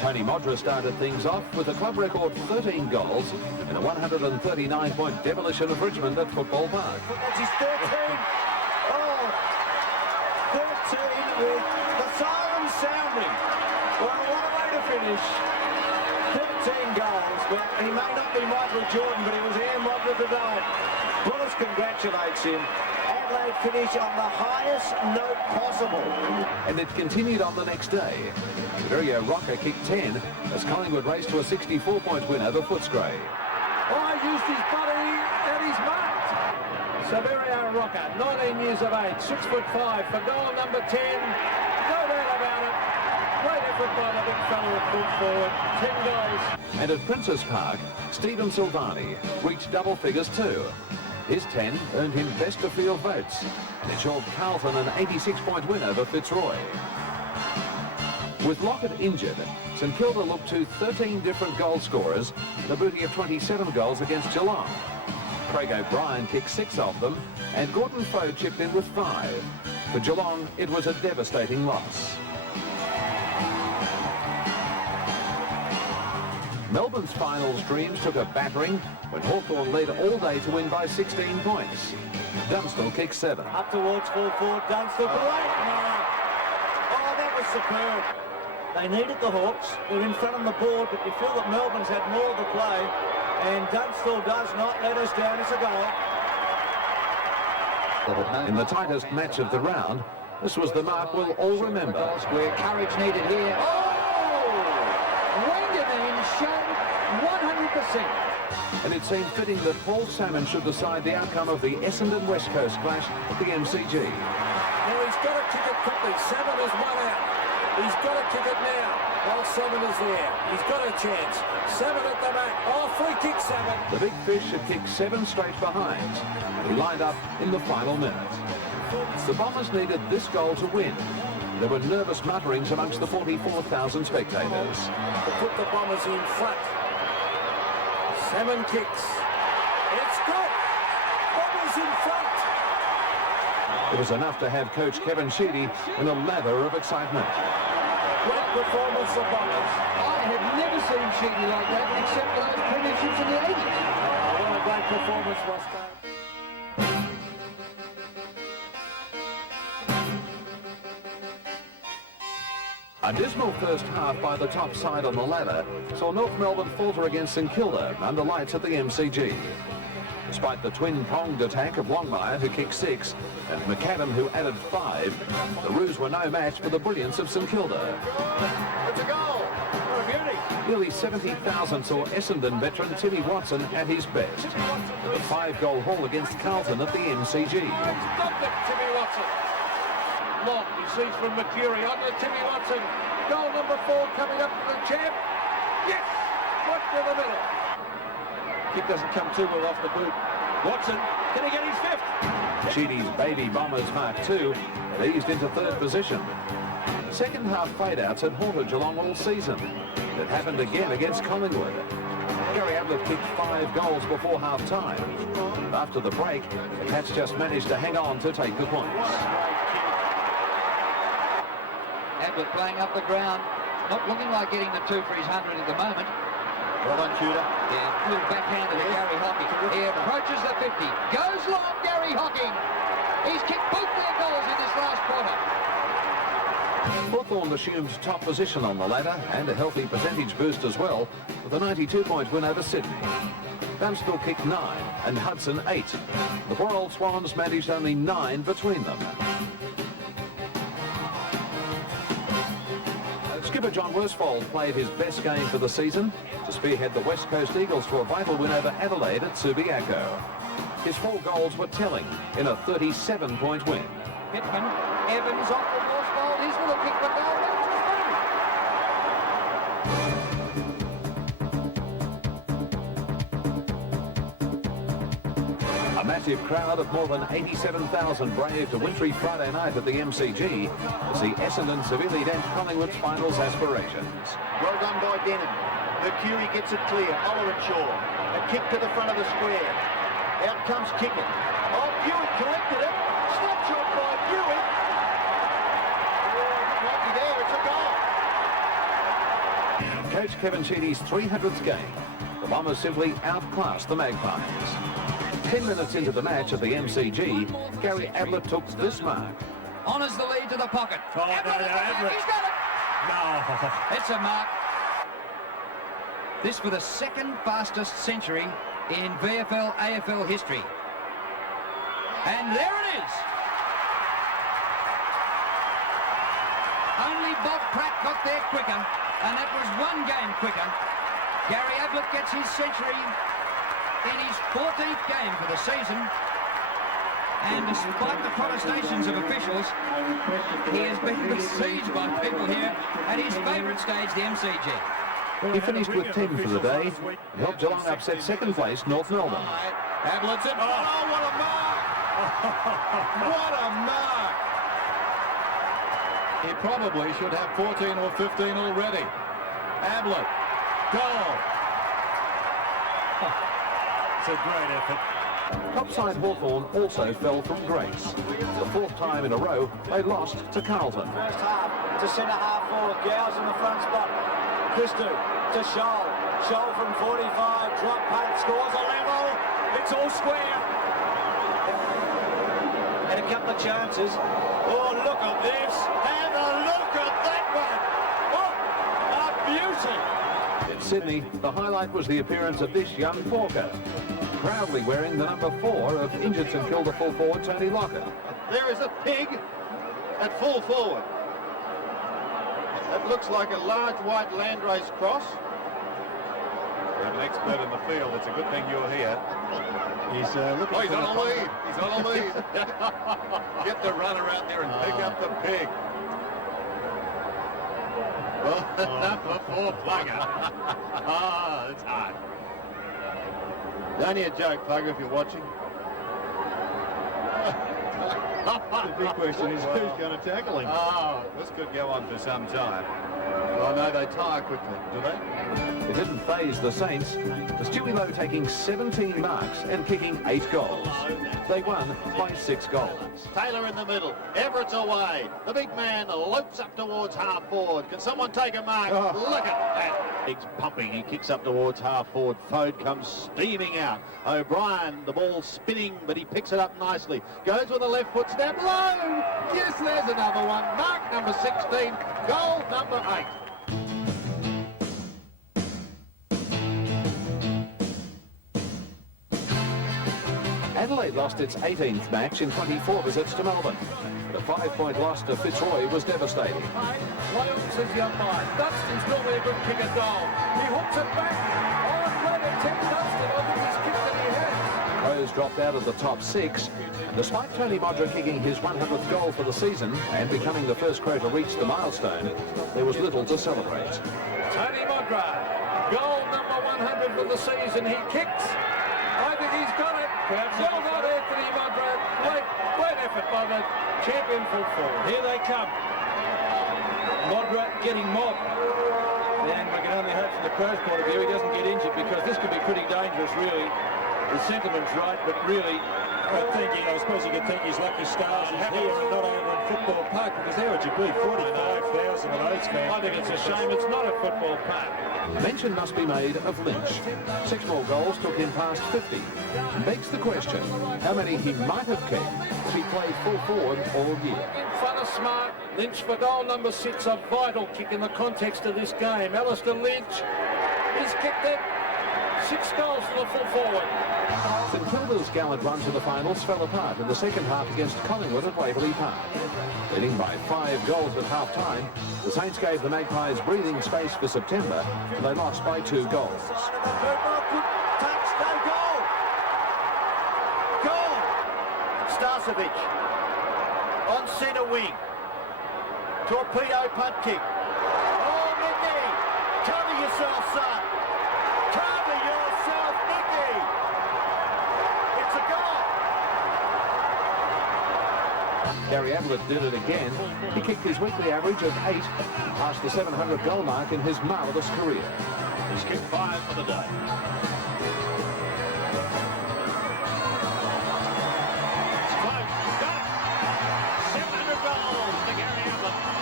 Tony Modra started things off with a club record 13 goals in a 139-point demolition of Richmond at Football Park. That's his 13. Oh, 13 with the siren sounding. Well, what a way to finish. 13 goals, but he may not be Michael Jordan, but he was Ian Modra tonight. Willis congratulates him. Adelaide finish on the highest note possible. And it continued on the next day. Severio Rocker kicked 10 as Collingwood raced to a 64-point win over Footscray. I used his body and he's marked. Severio Rocker, 19 years of age, 6'5", for goal number 10. No doubt about it. Great effort by the big fellow at full forward. 10 goals. And at Princess Park, Stephen Silvani reached double figures too. His 10 earned him best of field votes. It showed Carlton an 86-point win over Fitzroy. With Lockett injured, St Kilda looked to 13 different goal scorers and a booty of 27 goals against Geelong. Craig O'Brien kicked 6 of them and Gordon Foe chipped in with 5. For Geelong, it was a devastating loss. Melbourne's finals dreams took a battering when Hawthorn led all day to win by 16 points. Dunstall kicked 7. Up towards full forward, Dunstall. Great mark. Oh, that was superb. They needed the Hawks. They're in front on the board, but you feel that Melbourne's had more of the play. And Dunstall does not let us down. It's a goal. In the tightest match of the round, this was the mark we'll all remember. Where courage needed here. Oh! Wanganeen showed 100%. And it seemed fitting that Paul Salmon should decide the outcome of the Essendon West Coast clash at the MCG. Now he's got to kick it quickly. Salmon has won out. He's got to kick it now while Salmon is there. He's got a chance. Salmon at the back. Oh, free kick, Salmon. The Big Fish had kicked 7 straight behind. He lined up in the final minute. The Bombers needed this goal to win. There were nervous mutterings amongst the 44,000 spectators. To put the Bombers in front. Salmon kicks. It's good. Bombers in front. It was enough to have coach Kevin Sheedy in a lather of excitement. Great performance of Bombers. I have never seen Sheedy like that except for those premierships in the 80s. What a great performance was that. A dismal first half by the top side on the ladder saw North Melbourne falter against St Kilda under lights at the MCG. Despite the twin-pronged attack of Longmire, who kicked 6, and McAdam, who added 5, the Roos were no match for the brilliance of St Kilda. It's a goal. What a beauty. Nearly 70,000 saw Essendon veteran Timmy Watson at his best. A 5-goal haul against Carlton at the MCG. Stopped it, Timmy Watson. Long, he sees from Mercury on to Timmy Watson. Goal number 4 coming up to the champ. Yes! Right to the middle. Kick doesn't come too well off the boot. Watson, can he get his 5th? Sheedy's baby Bombers Mark II had eased into 3rd position. Second half fade-outs had haunted Geelong all season. It happened again against Collingwood. Gary Ablett kicked 5 goals before half-time. After the break, the Cats just managed to hang on to take the points. Ablett playing up the ground. Not looking like getting the 2 for his 100 at the moment. Well done, Tudor. Yeah, little backhander to Gary Hocking. He approaches the 50. Goes long, Gary Hocking. He's kicked both their goals in this last quarter. Hawthorn assumed top position on the ladder and a healthy percentage boost as well with a 92-point win over Sydney. Dunstall kicked 9 and Hudson 8. The poor old Swans managed only 9 between them. Skipper John Worsfold played his best game for the season to spearhead the West Coast Eagles to a vital win over Adelaide at Subiaco. His 4 goals were telling in a 37-point win. Pittman, Evans off the Worsfold, his little kick for goal. A massive crowd of more than 87,000 braved a wintry Friday night at the MCG to see Essendon severely dent Collingwood's finals aspirations. Well done by Denon. Mercury gets it clear. Ollerenshaw. A kick to the front of the square. Out comes Kicken. Oh, Buick collected it. Snapshot by Buick. Oh, lucky there. It's a goal. Coach Kevin Sheedy's 300th game. The Bombers simply outclassed the Magpies. 10 minutes into the match at the MCG, Gary Ablett took this mark. Honours the lead to the pocket. Oh, Ablett. He's got it. No. It's a mark. This for the 2nd fastest century in VFL AFL history. And there it is. Only Bob Pratt got there quicker, and that was 1 game quicker. Gary Ablett gets his century in his 14th game for the season. And despite the protestations of officials, he has been besieged by people here at his favourite stage, the MCG. He finished with 10 for the day and helped Geelong upset second place North Melbourne. Ablett's it. Oh, what a mark! What a mark! He probably should have 14 or 15 already. Ablett, goal. It's a great effort. Topside Hawthorn also fell from grace. The fourth time in a row they lost to Carlton. First half to centre half forward. Gow's in the front spot. Christou to Scholl. Scholl from 45. Drop punt. Scores a level. It's all square. And a couple of chances. Oh, look at this. Have a look at that one. Oh, a beauty. In Sydney, the highlight was the appearance of this young Porker, proudly wearing the number 4 of injured St Kilda full forward Tony Lockett. There is a pig at full forward. It looks like a large white landrace cross. We have an expert in the field. It's a good thing you're here. He's looking he's for on a lead. He's on a lead. Get the runner out there and pick up the pig. Number 4 Plugger. Ah, that's hard. It's only a joke, Plugger, if you're watching. The big question is who's going to tackle him? Oh, this could go on for some time. Oh no, they tire quickly, do they? It didn't faze the Saints, to Stewie Lowe taking 17 marks and kicking 8 goals. They won by 6 goals. Taylor in the middle. Everett's away. The big man lopes up towards half forward. Can someone take a mark? Look at that. Big's pumping. He kicks up towards half forward. Fode comes steaming out. O'Brien, the ball spinning, but he picks it up nicely. Goes with a left foot step. Low. Yes, there's another one. Mark number 16. Goal number 8. Adelaide lost its 18th match in 24 visits to Melbourne. The 5-point loss to Fitzroy was devastating. Wales says the umpire. Dunston's normally a good kicker goal. He hooks it back. Oh, great attempt, Dunston. I think he's kicked that he has. Rose dropped out of the top 6. And despite Tony Modra kicking his 100th goal for the season and becoming the first Crow to reach the milestone, there was little to celebrate. Tony Modra, goal number 100 for the season. He kicks. I think he's got it. Well done, Anthony Modra. Great effort by the champion full forward. Here they come. Modra getting mobbed. And we can only hope from the Crows' point of view he doesn't get injured, because this could be pretty dangerous, really. The sentiment's right, but really, I suppose you could think his lucky stars is here and not over in Football Park, because there would you be 45,000 of those fans. I think it's a shame it's not a football park. Mention must be made of Lynch. 6 more goals took him past 50. Begs the question, how many he might have kicked if he played full forward all year. In front of Smart, Lynch for goal number 6, a vital kick in the context of this game. Alistair Lynch, he's kicked it. 6 goals for the full forward. St Kilda's gallant run to the finals fell apart in the second half against Collingwood at Waverley Park. Leading by 5 goals at half-time, the Saints gave the Magpies breathing space for September, and they lost by 2 goals. Goal! Starcevic on centre wing. Torpedo punt kick. Oh, Nicky! Cover yourself, son! Cover yourself, Nicky! It's a goal! Gary Ablett did it again. He kicked his weekly average of 8, past the 700 goal mark in his marvellous career. He's kicked 5 for the day.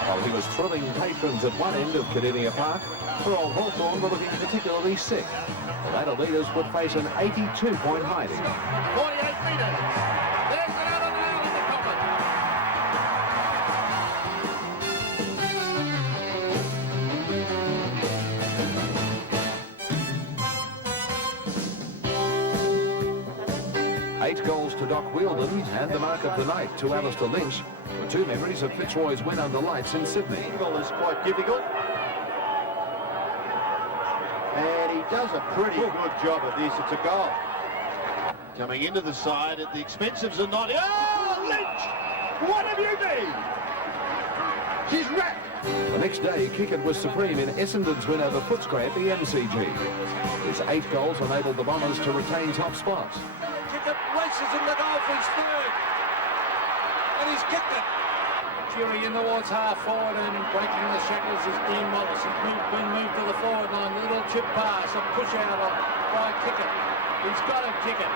While he was thrilling patrons at one end of Cardinia Park, for Old Hawthorn were looking particularly sick. The latter leaders would face an 82-point hiding. 48 metres. There's another nail in the coffin. 8 goals to Doc Wheeldon and the mark of the night to Alistair Lynch were 2 memories of Fitzroy's win under lights in Sydney. Goal is quite difficult. And he does a pretty good job of this. It's a goal. Coming into the side at the expense of Zanotti. Oh! Lynch! What have you done? She's wrecked. The next day, Kickett was supreme in Essendon's win over Footscray at the MCG. His 8 goals enabled the Bombers to retain top spots. Kickett races in the goal for his third. And he's kicked it. Fury in towards half forward and breaking the shackles is Dean Wallace. He's been moved to the forward line. A little chip pass, a push out by Kickett. He's got it, Kickett.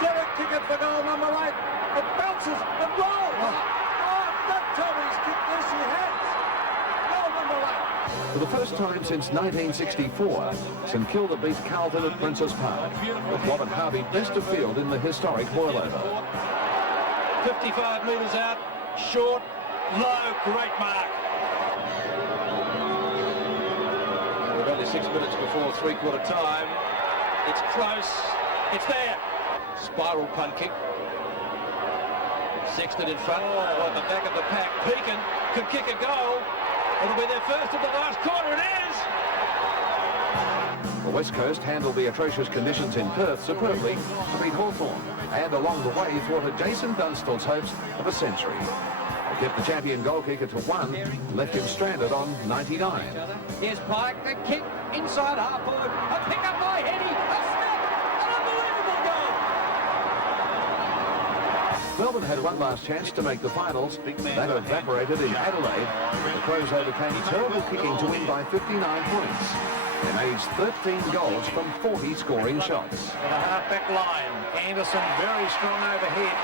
Derek Kickett for goal number 8. It bounces, it rolls. Oh, that time he's kicked this, he has. Goal number 8. For the first time since 1964, St Kilda beat Carlton at Princes Park, with Robert Harvey best of field in the historic boilover. 55 metres out, short, low, great mark. We're only 6 minutes before three-quarter time. It's close, it's there. Spiral punt kick. Sexton in front, at the back of the pack. Pekin can kick a goal. It'll be their first of the last quarter, it is! The West Coast handled the atrocious conditions in Perth superbly to beat Hawthorn, and along the way thwarted Jason Dunstall's hopes of a century. They kept the champion goal kicker to 1, left him stranded on 99. Here's Pike, the kick inside half forward. A pick up by Heady, a snap, an unbelievable goal! Melbourne had one last chance to make the finals. That evaporated in Adelaide. The Crows overcame terrible kicking to win by 59 points. They made 13 goals from 40 scoring shots. The half-back line. Anderson very strong overhead.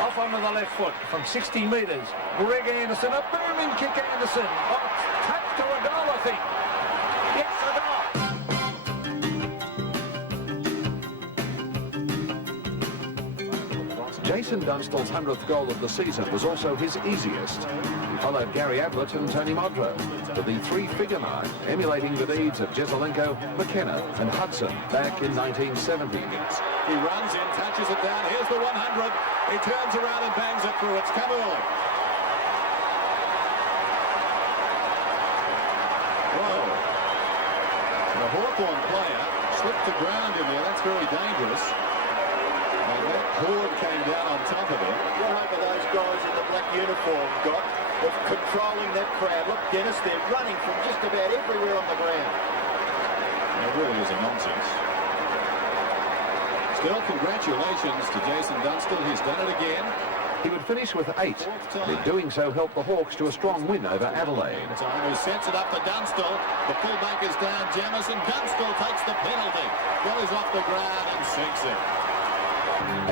Off onto the left foot from 60 metres. Greg Anderson, a booming kick, Anderson. Oh, touch to a goal, I think. Yes, a goal. Jason Dunstall's 100th goal of the season was also his easiest. He followed Gary Ablett and Tony Modrow to the 3-figure mark, emulating the deeds of Jesselenko, McKenna and Hudson back in 1970. He runs in, touches it down. Here's the 100. He turns around and bangs it through. It's Kabul. Whoa. The Hawthorn player slipped to ground in there. That's very dangerous. And that board came down on top of it. What hope are those guys in the black uniform got of controlling that crowd? Look, Dennis, they're running from just about everywhere on the ground. It really is a nonsense. Still, congratulations to Jason Dunstall. He's done it again. He would finish with 8. In doing so, helped the Hawks to a strong win over Adelaide. He sets it up for Dunstall. The fullback is down, Jamison. Dunstall takes the penalty. Goes off the ground and sinks it.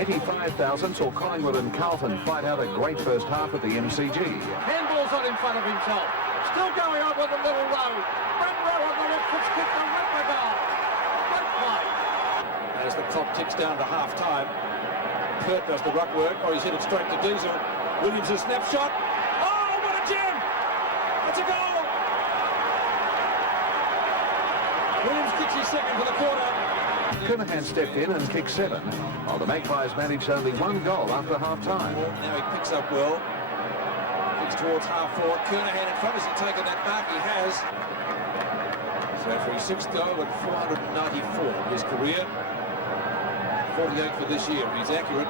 85,000 saw Collingwood and Carlton fight out a great first half at the MCG. Handball's not in front of himself. Still going on with a little row. Front row on the left foot's kicked the ripper goal. Great play. As the clock ticks down to half-time, Kurt does the ruck work, or he's hit it straight to Diesel. Williams a snapshot. Oh, what a gem! That's a goal! Williams kicks his second for the quarter. Kernahan stepped in and kicked 7, while the Magpies managed only 1 goal after half-time. Now he picks up well. Kicks towards half-forward. Kernahan in front. Has he taken that mark? He has. So for his 6th goal at 494 in his career. 48 for this year. He's accurate.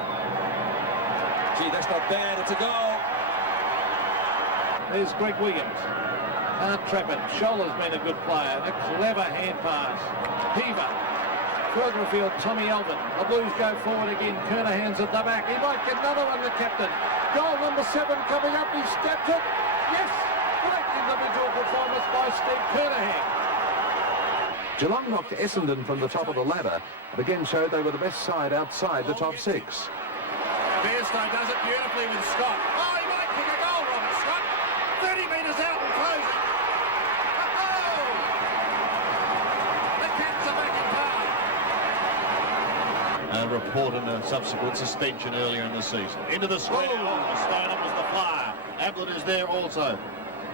Gee, that's not bad. It's a goal. There's Greg Williams. Can't trap it. Scholar's been a good player. A clever hand pass. Heaver. Further afield, Tommy Elvin. The Blues go forward again. Kernahan's at the back. He might get another one, the captain. Goal number 7 coming up. He steps it. Yes! Great individual performance by Steve Kernahan. Geelong knocked Essendon from the top of the ladder and again showed they were the best side outside the top 6. Bairstow does it beautifully with Scott. Oh, he might kick a goal, Robert Scott. 30 metres out and closing. Oh! The Cats are back in power. A report on a subsequent suspension earlier in the season. Into the square. Stoneham was the flyer. Ablett is there also.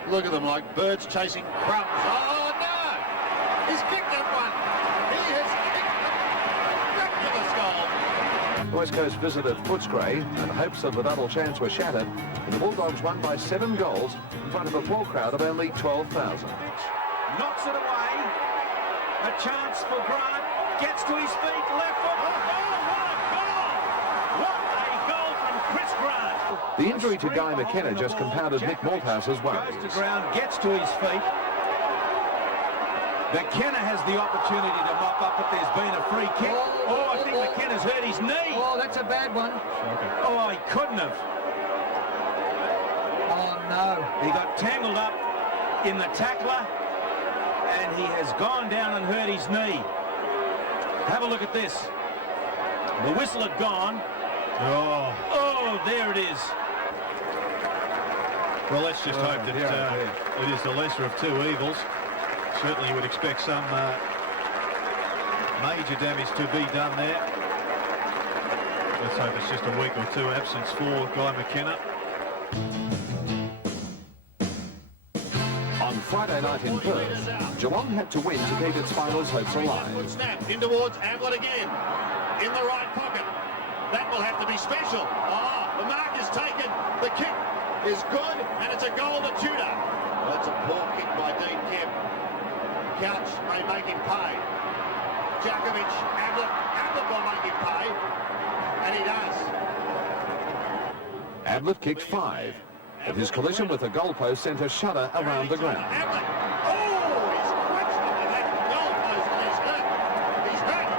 Look at them like birds chasing crumbs. Oh, no! He's kicked that one. He has kicked a miraculous goal. The West Coast visited Footscray and hopes of the double chance were shattered. And the Bulldogs won by 7 goals in front of a full crowd of only 12,000. Knocks it away. A chance for Grant. Gets to his feet. Left foot. Oh, what a goal! What a goal from Chris Grant. Grant. The injury to Guy McKenna just compounded Nick Malthouse's worries. Goes to ground, gets to his feet. McKenna has the opportunity to mop up if there's been a free kick. Oh, I think McKenna's hurt his knee. Oh, that's a bad one. Oh, he couldn't have. Oh, no. He got tangled up in the tackler, and he has gone down and hurt his knee. Have a look at this. The whistle had gone. Oh, there it is. Well, let's just hope that it is the lesser of two evils. Certainly you would expect some major damage to be done there. Let's hope it's just a week or two absence for Guy McKenna. On Friday night in Perth, Geelong had to win to keep its finals hopes alive. Snap in towards Ablett again. In the right pocket. That will have to be special. The mark is taken. The kick is good, and it's a goal to Tudor. That's a poor kick by Dean Kemp. Couch may make him pay. Djakovic, Ablett will make him pay, and he does. Ablett kicked 5, but his collision with the goalpost sent a shudder around the ground. Ablett. Oh, he's scratched into that goalpost and he's hurt. He's hurt.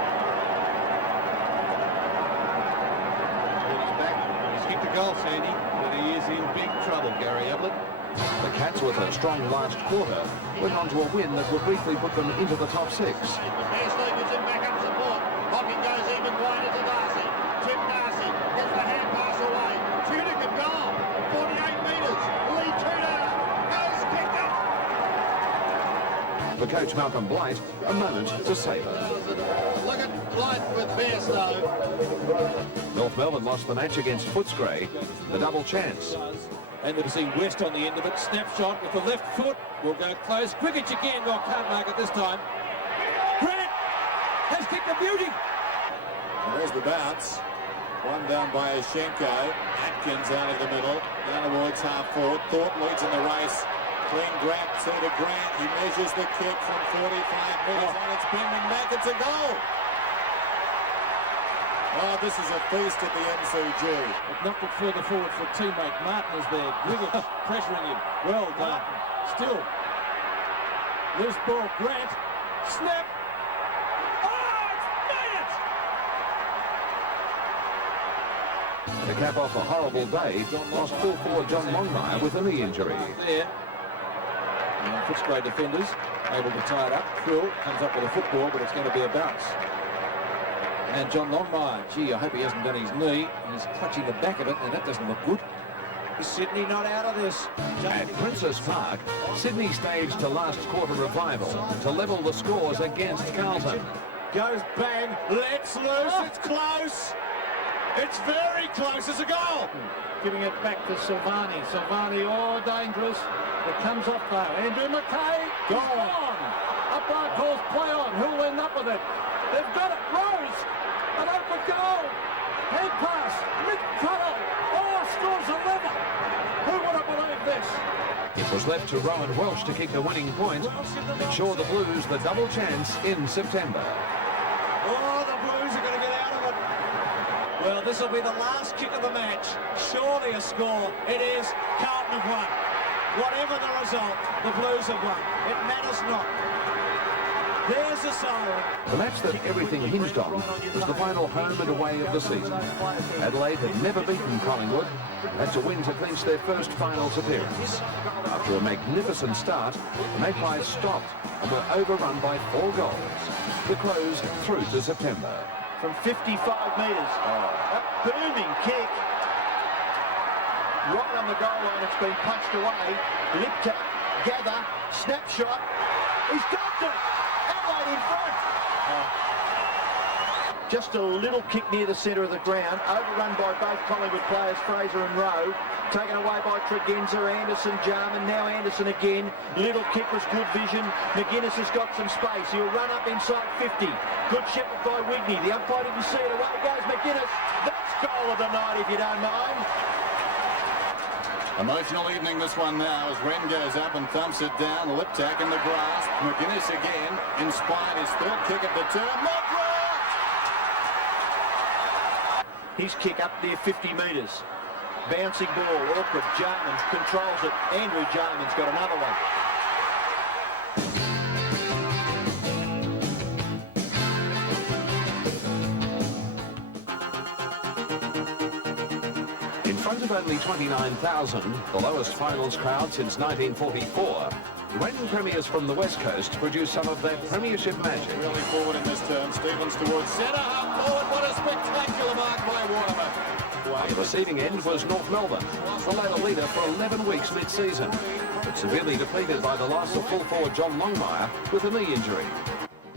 He's back. He's kicked a goal, Sandy, but he is in big trouble, Gary Ablett. The Cats, with a strong last quarter, went on to a win that would briefly put them into the top 6. Beasley gives him back up support. Hocking goes even wider to Darcy. Tim Darcy gets the hand pass away. Tudor can goal. 48 metres. Lee Tudor goes kicked up. For coach Malcolm Blight, a moment to savour. Look at Blight with Bairstow. North Melbourne lost the match against Footscray, the double chance. And to see West on the end of it. Snapshot with the left foot. Will go close. Quickich again. Oh, can't mark it this time. Grant has kicked a beauty. And there's the bounce. One down by Oshenko. Atkins out of the middle. Down towards half forward. Thorpe leads in the race. Clean grab to Grant. He measures the kick from 45 metres and it's bending back. It's a goal. Oh, this is a feast at the MCG. But knocked it further forward for teammate. Martin is there. Quickich pressuring him. Well done. Still. Loose ball. Grant. Snap. Oh, it's made it! To cap off a horrible day, lost full forward John Longmire with a knee injury. There. And Footscray defenders able to tie it up. Quill comes up with a football, but it's going to be a bounce. And John Longmire, gee, I hope he hasn't done his knee. He's clutching the back of it, and that doesn't look good. Is Sydney not out of this? At Princess Park, Sydney staged a last quarter revival to level the scores against Carlton. Goes bang, lets loose, it's close. It's very close, it's a goal. Giving it back to Silvani. Silvani, oh, dangerous. It comes up though. Andrew McKay, gone. Umpire calls play on. Who'll end up with it? They've got it. Rose, an open goal. Head pass, mid-cuddle. Oh, scores 11. Who would have believed this? It was left to Rowan Welsh to kick the winning point, ensure the Blues the double chance in September. Oh, the Blues are going to get out of it. Well, this will be the last kick of the match. Surely a score. It is. Carlton have won. Whatever the result, the Blues have won. It matters not. There's a siren. The match that everything hinged on was the final home and away of the season. Adelaide had never beaten Collingwood, had to win to clinch their first finals appearance. After a magnificent start, the Magpies stopped and were overrun by 4 goals to close through to September. From 55 metres, a booming kick. Right on the goal line, it's been punched away. Lipta, gather, snapshot. He's got it! Adelaide in front. Just a little kick near the centre of the ground, overrun by both Collingwood players, Fraser and Rowe. Taken away by Tregenza, Anderson, Jarman, now Anderson again. Little kick was good vision. McGuinness has got some space. He'll run up inside 50. Good shepherd by Wigney. The umpire didn't see it. Away goes McGuinness. That's goal of the night, if you don't mind. Emotional evening this one now as Wren goes up and thumps it down. Liptak in the grasp. McGuinness again. Inspired his third kick at the turn. His kick up there 50 metres. Bouncing ball, awkward. Jarman controls it. Andrew Jarman's got another one. In front of only 29,000, the lowest finals crowd since 1944, the reigning premiers from the West Coast produced some of their premiership magic. Really forward in this turn. Stevens towards centre, half forward. What a spectacular mark by Waterman. The receiving end was North Melbourne, the ladder leader for 11 weeks mid-season, but severely depleted by the loss of full forward John Longmire with a knee injury.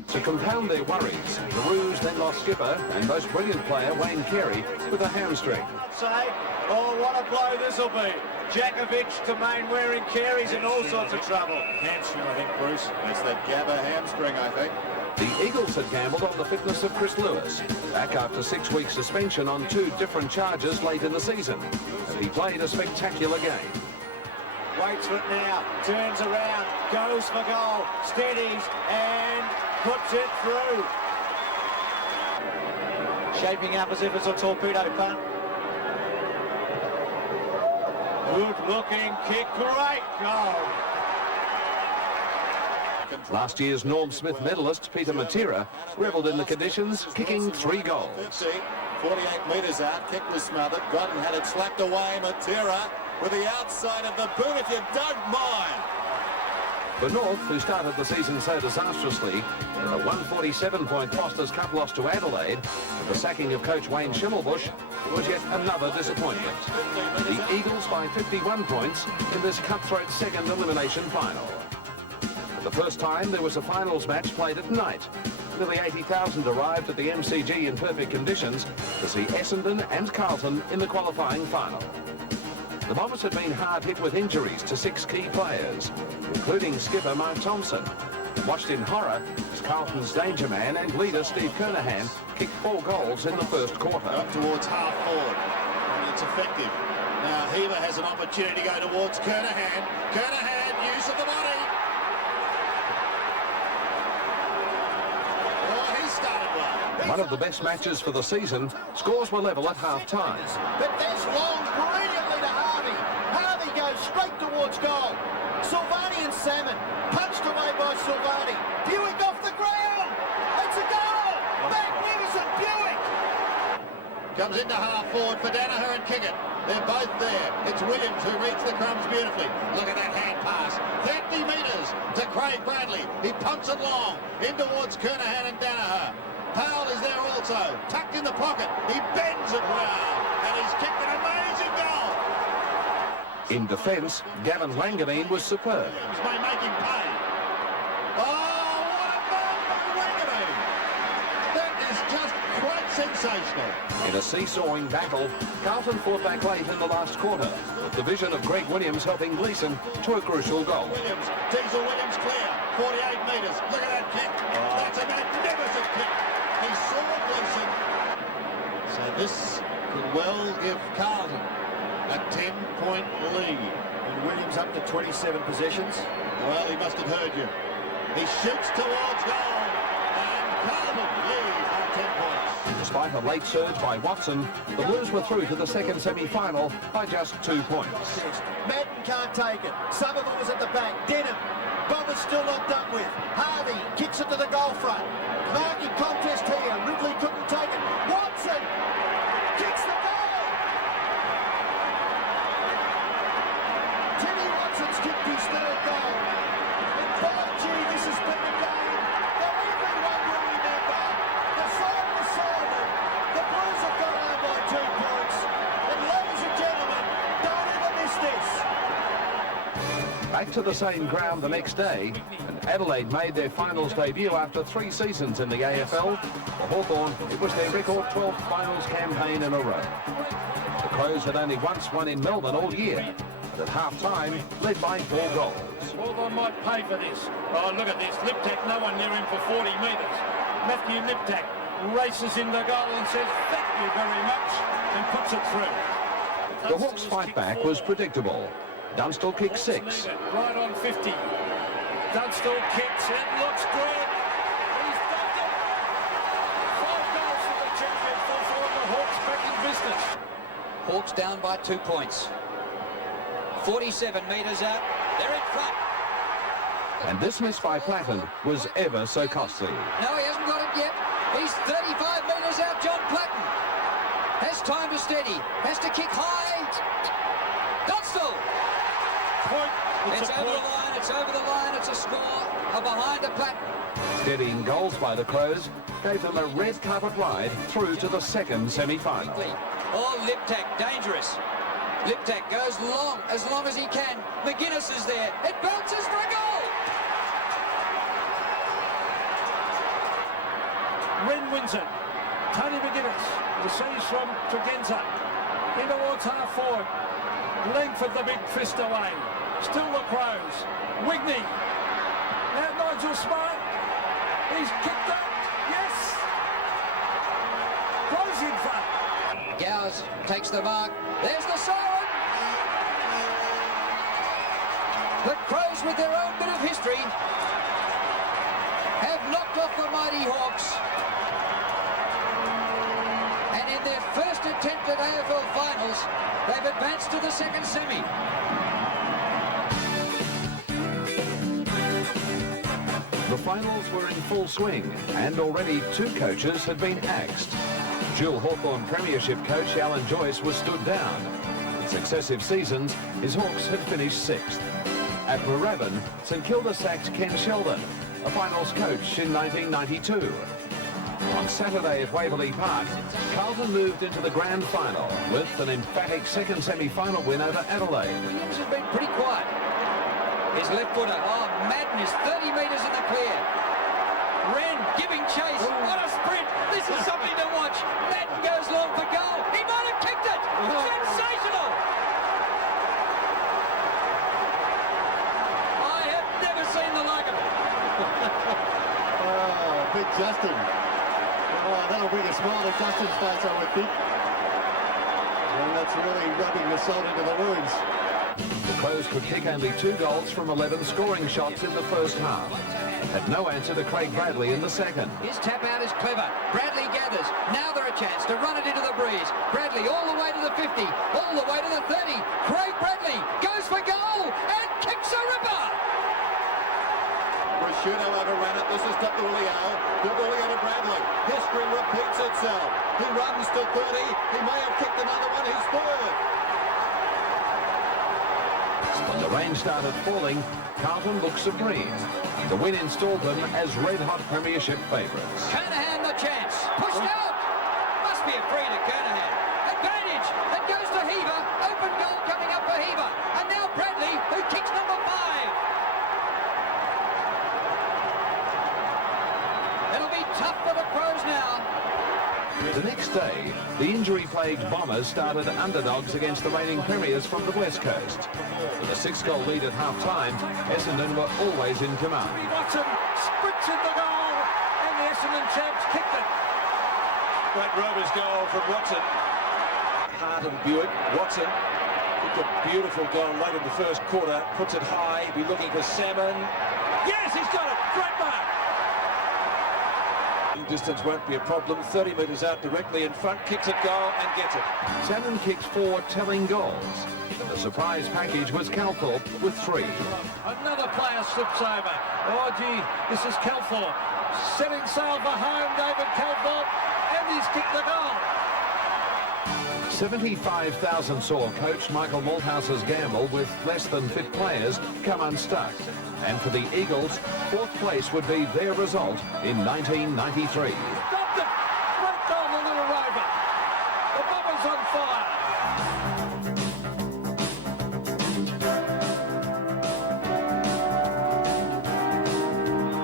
To compound their worries, the Roos then lost skipper and most brilliant player Wayne Carey with a hamstring. Say, oh, what a blow this'll be. Djakovic to Mainwaring, Carey's in all sorts of trouble. Hamstring, I think, Bruce. It's that Gabba hamstring, I think. The Eagles had gambled on the fitness of Chris Lewis, back after 6-week suspension on 2 different charges late in the season, and he played a spectacular game. Waits for it now, turns around, goes for goal, steadies and puts it through. Shaping up as if it's a torpedo punt. Good looking kick, great goal. Last year's Norm Smith medalist Peter Matera revelled in the conditions, kicking 3 goals. 50, 48 metres out, kick was smothered. Godden had it slapped away. Matera with the outside of the boot, if you don't mind. The North, who started the season so disastrously, a 147-point Foster's Cup loss to Adelaide, and the sacking of coach Wayne Schimmelbusch, was yet another disappointment. The Eagles by 51 points in this cutthroat second elimination final. For the first time, there was a finals match played at night. Nearly 80,000 arrived at the MCG in perfect conditions to see Essendon and Carlton in the qualifying final. The Bombers had been hard hit with injuries to 6 key players, including skipper Mark Thompson. Watched in horror as Carlton's danger man and leader Steve Kernahan kicked 4 goals in the first quarter. Up towards half forward, and it's effective. Now Heber has an opportunity to go towards Kernahan. Kernahan, use of the body. Oh, he started well. One of the best matches for the season, scores were level at half-time. But there's Long brilliantly to Harvey. Harvey goes straight towards goal. Silvani and Salmon punched away by Silvani. Buick off the ground. It's a goal. Magnificent Buick. Comes into half forward for Danaher and Kickett. They're both there. It's Williams who reads the crumbs beautifully. Look at that hand pass. 30 metres to Craig Bradley. He pumps it long in towards Kernahan and Danaher. Powell is there also, tucked in the pocket. He bends it well, and he's kicked an amazing goal. In defence, Gavin Wanganeen was superb. May make him pay. Oh, what a goal by Wanganeen! That is just quite sensational. In a seesawing battle, Carlton fought back late in the last quarter, with the vision of Greg Williams helping Gleeson to a crucial goal. Williams, Diesel Williams clear, 48 metres. Look at that kick. That's a magnificent kick. He saw Gleeson. So this could well give Carlton a 10-point lead. And Williams up to 27 possessions. Well, he must have heard you. He shoots towards goal, and Carlton leads by 10 points. Despite a late surge by Watson, the Blues were through to the second semi-final by just 2 points. Madden can't take it. Somerville was at the back. Denham. Bombers still locked up with. Harvey kicks it to the goal front. Marking contest here. Ridley couldn't take it. Watson kicks the goal. Timmy Watson's kicked his 3rd goal. And by gee, this has been a game that everyone will remember. The side was solid. The Blues have got home by 2 points. And ladies and gentlemen, don't ever miss this. Back to the same ground the next day, and Adelaide made their finals debut after 3 seasons in the AFL. For Hawthorn, it was their record 12th finals campaign in a row. The Crows had only once won in Melbourne all year, but at half-time, led by 4 goals. Hawthorn might pay for this. Oh, look at this. Liptak, no one near him for 40 metres. Matthew Liptak races in the goal and says, thank you very much, and puts it through. The Hawks' fight back was predictable. Dunstall kicked 6. Right on 50. Dunstall kicks. It looks good. He's done it. 5 goals for the champion. 4 for the Hawks back in business. Hawks down by 2 points. 47 metres out. They're in front. And this miss by Platten was ever so costly. No, he hasn't got it yet. He's 35 metres out, John Platten. Has time to steady. Has to kick high. Dunstall. Point. It's over the line. It's over the line. It's a score behind the Platten. Steadying goals by the Crows gave them a red carpet ride through to the second semi-final. Oh, Liptak, dangerous. Liptak goes as long as he can. McGuinness is there. It bounces for a goal. Wren wins it. Tony McGuinness receives from Tregenza. In towards half forward. Length of the big fist away. Still the Crows. Wigney. Now Nigel Smart. He's kicked that. Yes. Crows in front. Gowers takes the mark. There's the siren. The Crows, with their own bit of history, have knocked off the mighty Hawks. And in their first attempt at AFL finals, they've advanced to the second semi. The finals were in full swing, and already 2 coaches had been axed. Dual Hawthorn Premiership coach Alan Joyce was stood down. In successive seasons, his Hawks had finished 6th. At Moorabbin, St Kilda sacked Ken Sheldon, a finals coach in 1992. On Saturday at Waverley Park, Carlton moved into the grand final with an emphatic second semi-final win over Adelaide. Williams has been pretty quiet. His left footer, oh, madness, 30 metres in the clear. Wren giving chase. What a sprint. This is something to watch. Madden goes long for goal. He might have kicked it. Sensational. I have never seen the like of it. Oh, big Justin. Oh, that'll bring a smile to Justin's face, I would think. And that's really rubbing the salt into the wounds. The Crows could kick only 2 goals from 11 scoring shots in the first half. Had no answer to Craig Bradley in the second. His tap out is clever. Bradley gathers. Now they're a chance to run it into the breeze. Bradley all the way to the 50, all the way to the 30. Craig Bradley goes for goal and kicks a ripper. Rashudo overran it. This is to Ulio. To Ulio to Bradley. History repeats itself. He runs to 30. He may have kicked another one. He's third. When the rain started falling, Carlton looked supreme. The win installed them as red-hot premiership favourites. Kernahan the chance. Pushed out. Must be a free to Kernahan. Advantage. It goes to Heaver. Open goal coming up for Heaver. And now Bradley, who kicks number 5. It'll be tough for the Crows now. The next day, the injury-plagued Bombers started underdogs against the reigning premiers from the West Coast. With a 6-goal lead at half-time, Essendon were always in command. Watson sprints in the goal, and the Essendon champs kicked it. Great Rovers goal from Watson. Hart and Buick. Watson kicked a beautiful goal late in the first quarter. Puts it high. Be looking for Salmon. Yes, he's got it. Great mark. Distance won't be a problem. 30 metres out directly in front. Kicks it goal and gets it. Salmon kicked 4 telling goals. The surprise package was Calthorpe with 3. Another player slips over. Oh, gee, this is Calthorpe. Setting sail for home, David Calthorpe, and he's kicked the goal. 75,000 saw coach Michael Malthouse's gamble with less than fit players come unstuck. And for the Eagles, 4th place would be their result in 1993. Stopped it! Great goal, the little rover. The Bombers on fire.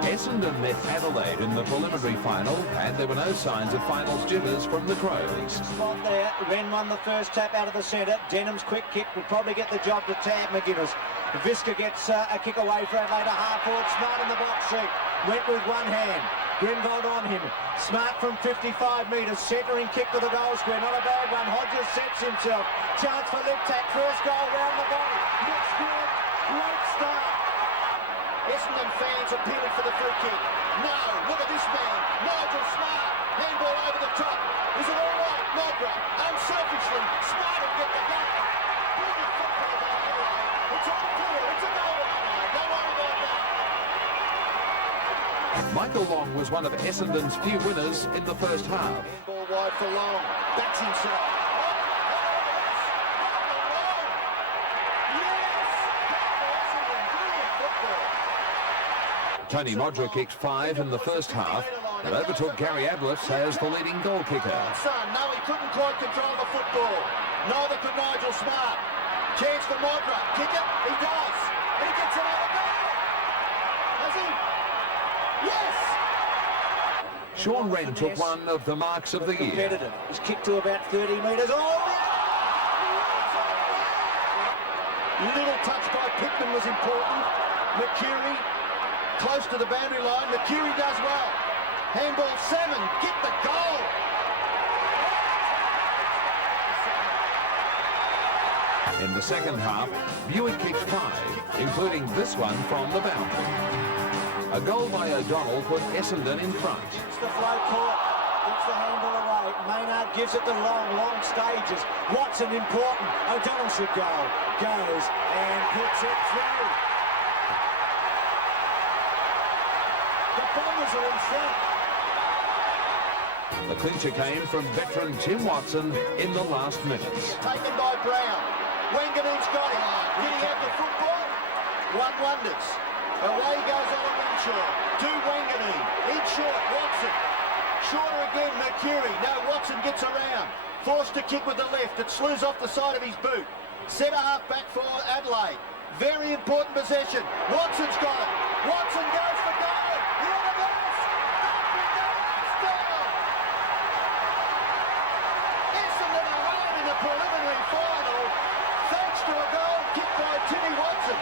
Essendon met Adelaide in the preliminary final, and there were no signs of finals jitters from the Crows. Spot there. Wren won the first tap out of the centre. Denham's quick kick would probably get the job to Tab McGuinness. Visca gets a kick away for Adelaide. Half forward, Smart in the box seat. Went with one hand. Grimvold on him. Smart from 55 metres. Centering kick to the goal square. Not a bad one. Hodges sets himself. Chance for Liptak. First goal round the body. Looks good. Great start. Essendon fans appealing for the free kick. No, look at this man. Nigel Smart. Handball over the top. Is it all right? Modra. Unselfishly. Smart will get Michael Long was one of Essendon's few winners in the first half. Ball wide for Long. Backs inside. Tony Modra kicked 5 in the first half and overtook Gary Ablett as the leading goal kicker. No, he couldn't quite control the football. Neither could Nigel Smart. Chance for Modra. Kick it. He does. He gets another goal. Has he? Yes! Sean Wren took one of the marks of the year. Competitive. He's kicked to about 30 metres. Oh! Little touch by Pittman was important. Mercury close to the boundary line. Mercury does well. Handball, Salmon, get the goal. In the second half, Buick kicked 5, including this one from the boundary. A goal by O'Donnell put Essendon in front. It's the flow court. Gets the handball away. Maynard gives it the long stages. Watson important. O'Donnell should go. Goes and puts it through. The Bombers are in front. The clincher came from veteran Tim Watson in the last minutes. Taken by Brown. Wanganeen's got him. Did he have the football? One wonders. Away goes on Renshaw. To Wanganeen. In short, Watson. Shorter again, Mercury. No, Watson gets around. Forced to kick with the left. It slews off the side of his boot. Centre half back for Adelaide. Very important possession. Watson's got it. Watson goes for goal. Essendon are home in the preliminary final thanks to a goal kicked by Timmy Watson.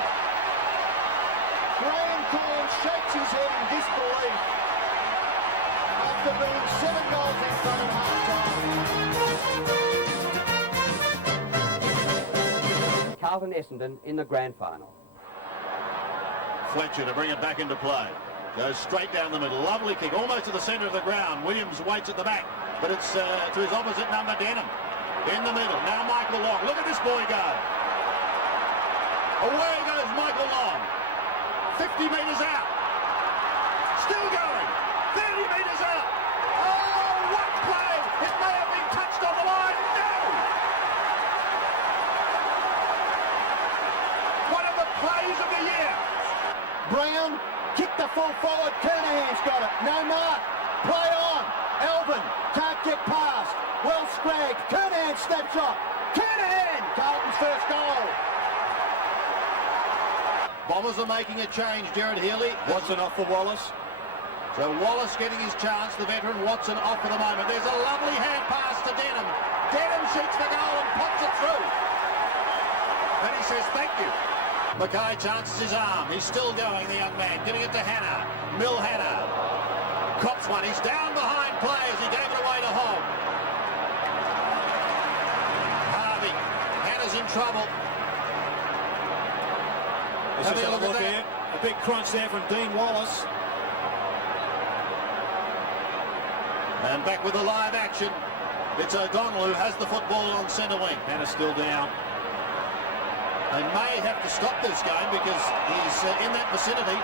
Graham Corn shakes his head in disbelief after being 7 goals in front at half-time. Carlton Essendon in the grand final. Fletcher to bring it back into play. Goes straight down the middle. Lovely kick, almost to the centre of the ground. Williams waits at the back, but it's to his opposite number, Denham. In the middle. Now Michael Long. Look at this boy go. Away goes Michael Long. 50 metres out. Still going. 30 metres out. Oh, what play! It may have been touched on the line. No! One of the plays of the year. Brown, kick the full forward. Kernahan's got it. No mark. Play on. Alvin can't get past. Well scragged. Kernahan snapshot. Kernahan! Carlton's first goal. Bombers are making a change, Gerard Healy. Watson off for Wallace. So Wallace getting his chance, the veteran. Watson off for the moment. There's a lovely hand pass to Denham. Denham shoots the goal and pops it through. And he says, thank you. Mackay chances his arm. He's still going, the young man. Giving it to Hannah. Mill Hannah. Cops one. He's down behind play as he gave it away to Hogg. Harvey. Hannah's in trouble. Have a look there. A big crunch there from Dean Wallace. And back with the live action. It's O'Donnell who has the football on centre wing. Hannah's still down. They may have to stop this game because he's in that vicinity.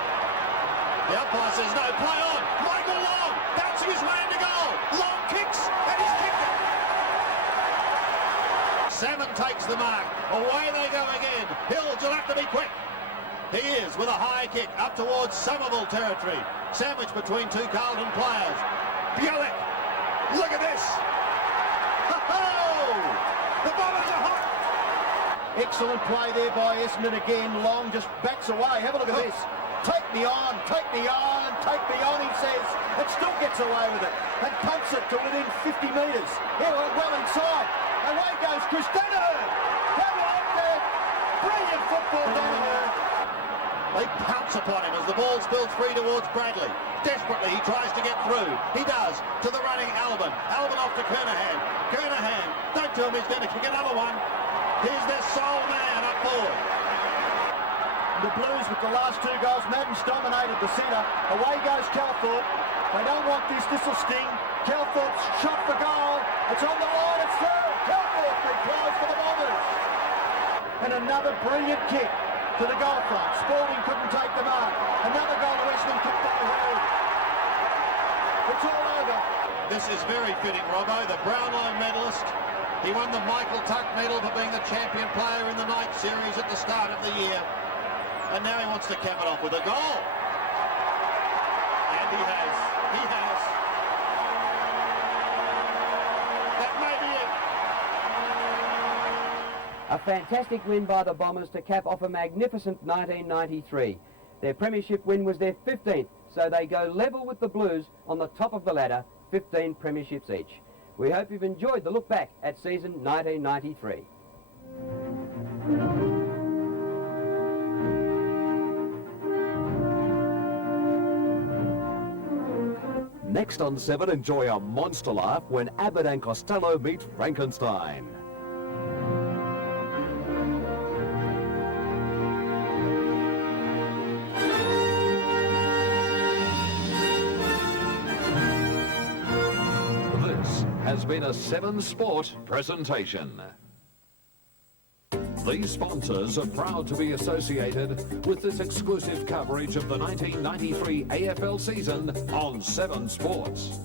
The umpire says no, play on. Michael Long bouncing his way into goal. Long kicks and he's kicked it. Salmon takes the mark. Away they go again. Hills will have to be quick. He is with a high kick up towards Somerville territory. Sandwiched between two Carlton players. Buick, look at this. Ho-ho! The Bombers are hot. Excellent play there by Essendon again. Long just backs away. Have a look at this. Take me on, take me on, take me on, he says. And still gets away with it. And pumps it to within 50 metres. Here, well inside. Away goes Chris Danaher. Have a look there. Brilliant football, Danaher. They pounce upon him as the ball spills free towards Bradley. Desperately, he tries to get through. He does. To the running Albin. Albin off to Kernahan. Kernahan. Don't tell me he's going to kick another one. Here's their sole man up forward. The Blues with the last 2 goals. Madden's dominated the centre. Away goes Calthorpe. They don't want this. This will sting. Calthorpe's shot for goal. It's on the line. It's through. Calthorpe replies for the Bombers. And another brilliant kick to the goal front. Spalding couldn't take the mark. Another goal to Essendon kicked by Hill. It's all over. This is very fitting, Robbo, the Brownlow medalist. He won the Michael Tuck medal for being the champion player in the night series at the start of the year. And now he wants to cap it off with a goal. And he has. He has. That may be it. A fantastic win by the Bombers to cap off a magnificent 1993. Their premiership win was their 15th, so they go level with the Blues on the top of the ladder, 15 premierships each. We hope you've enjoyed the look back at season 1993. Next on 7, enjoy a monster laugh when Abbott and Costello meet Frankenstein. This has been a 7 Sport presentation. These sponsors are proud to be associated with this exclusive coverage of the 1993 AFL season on 7 Sports.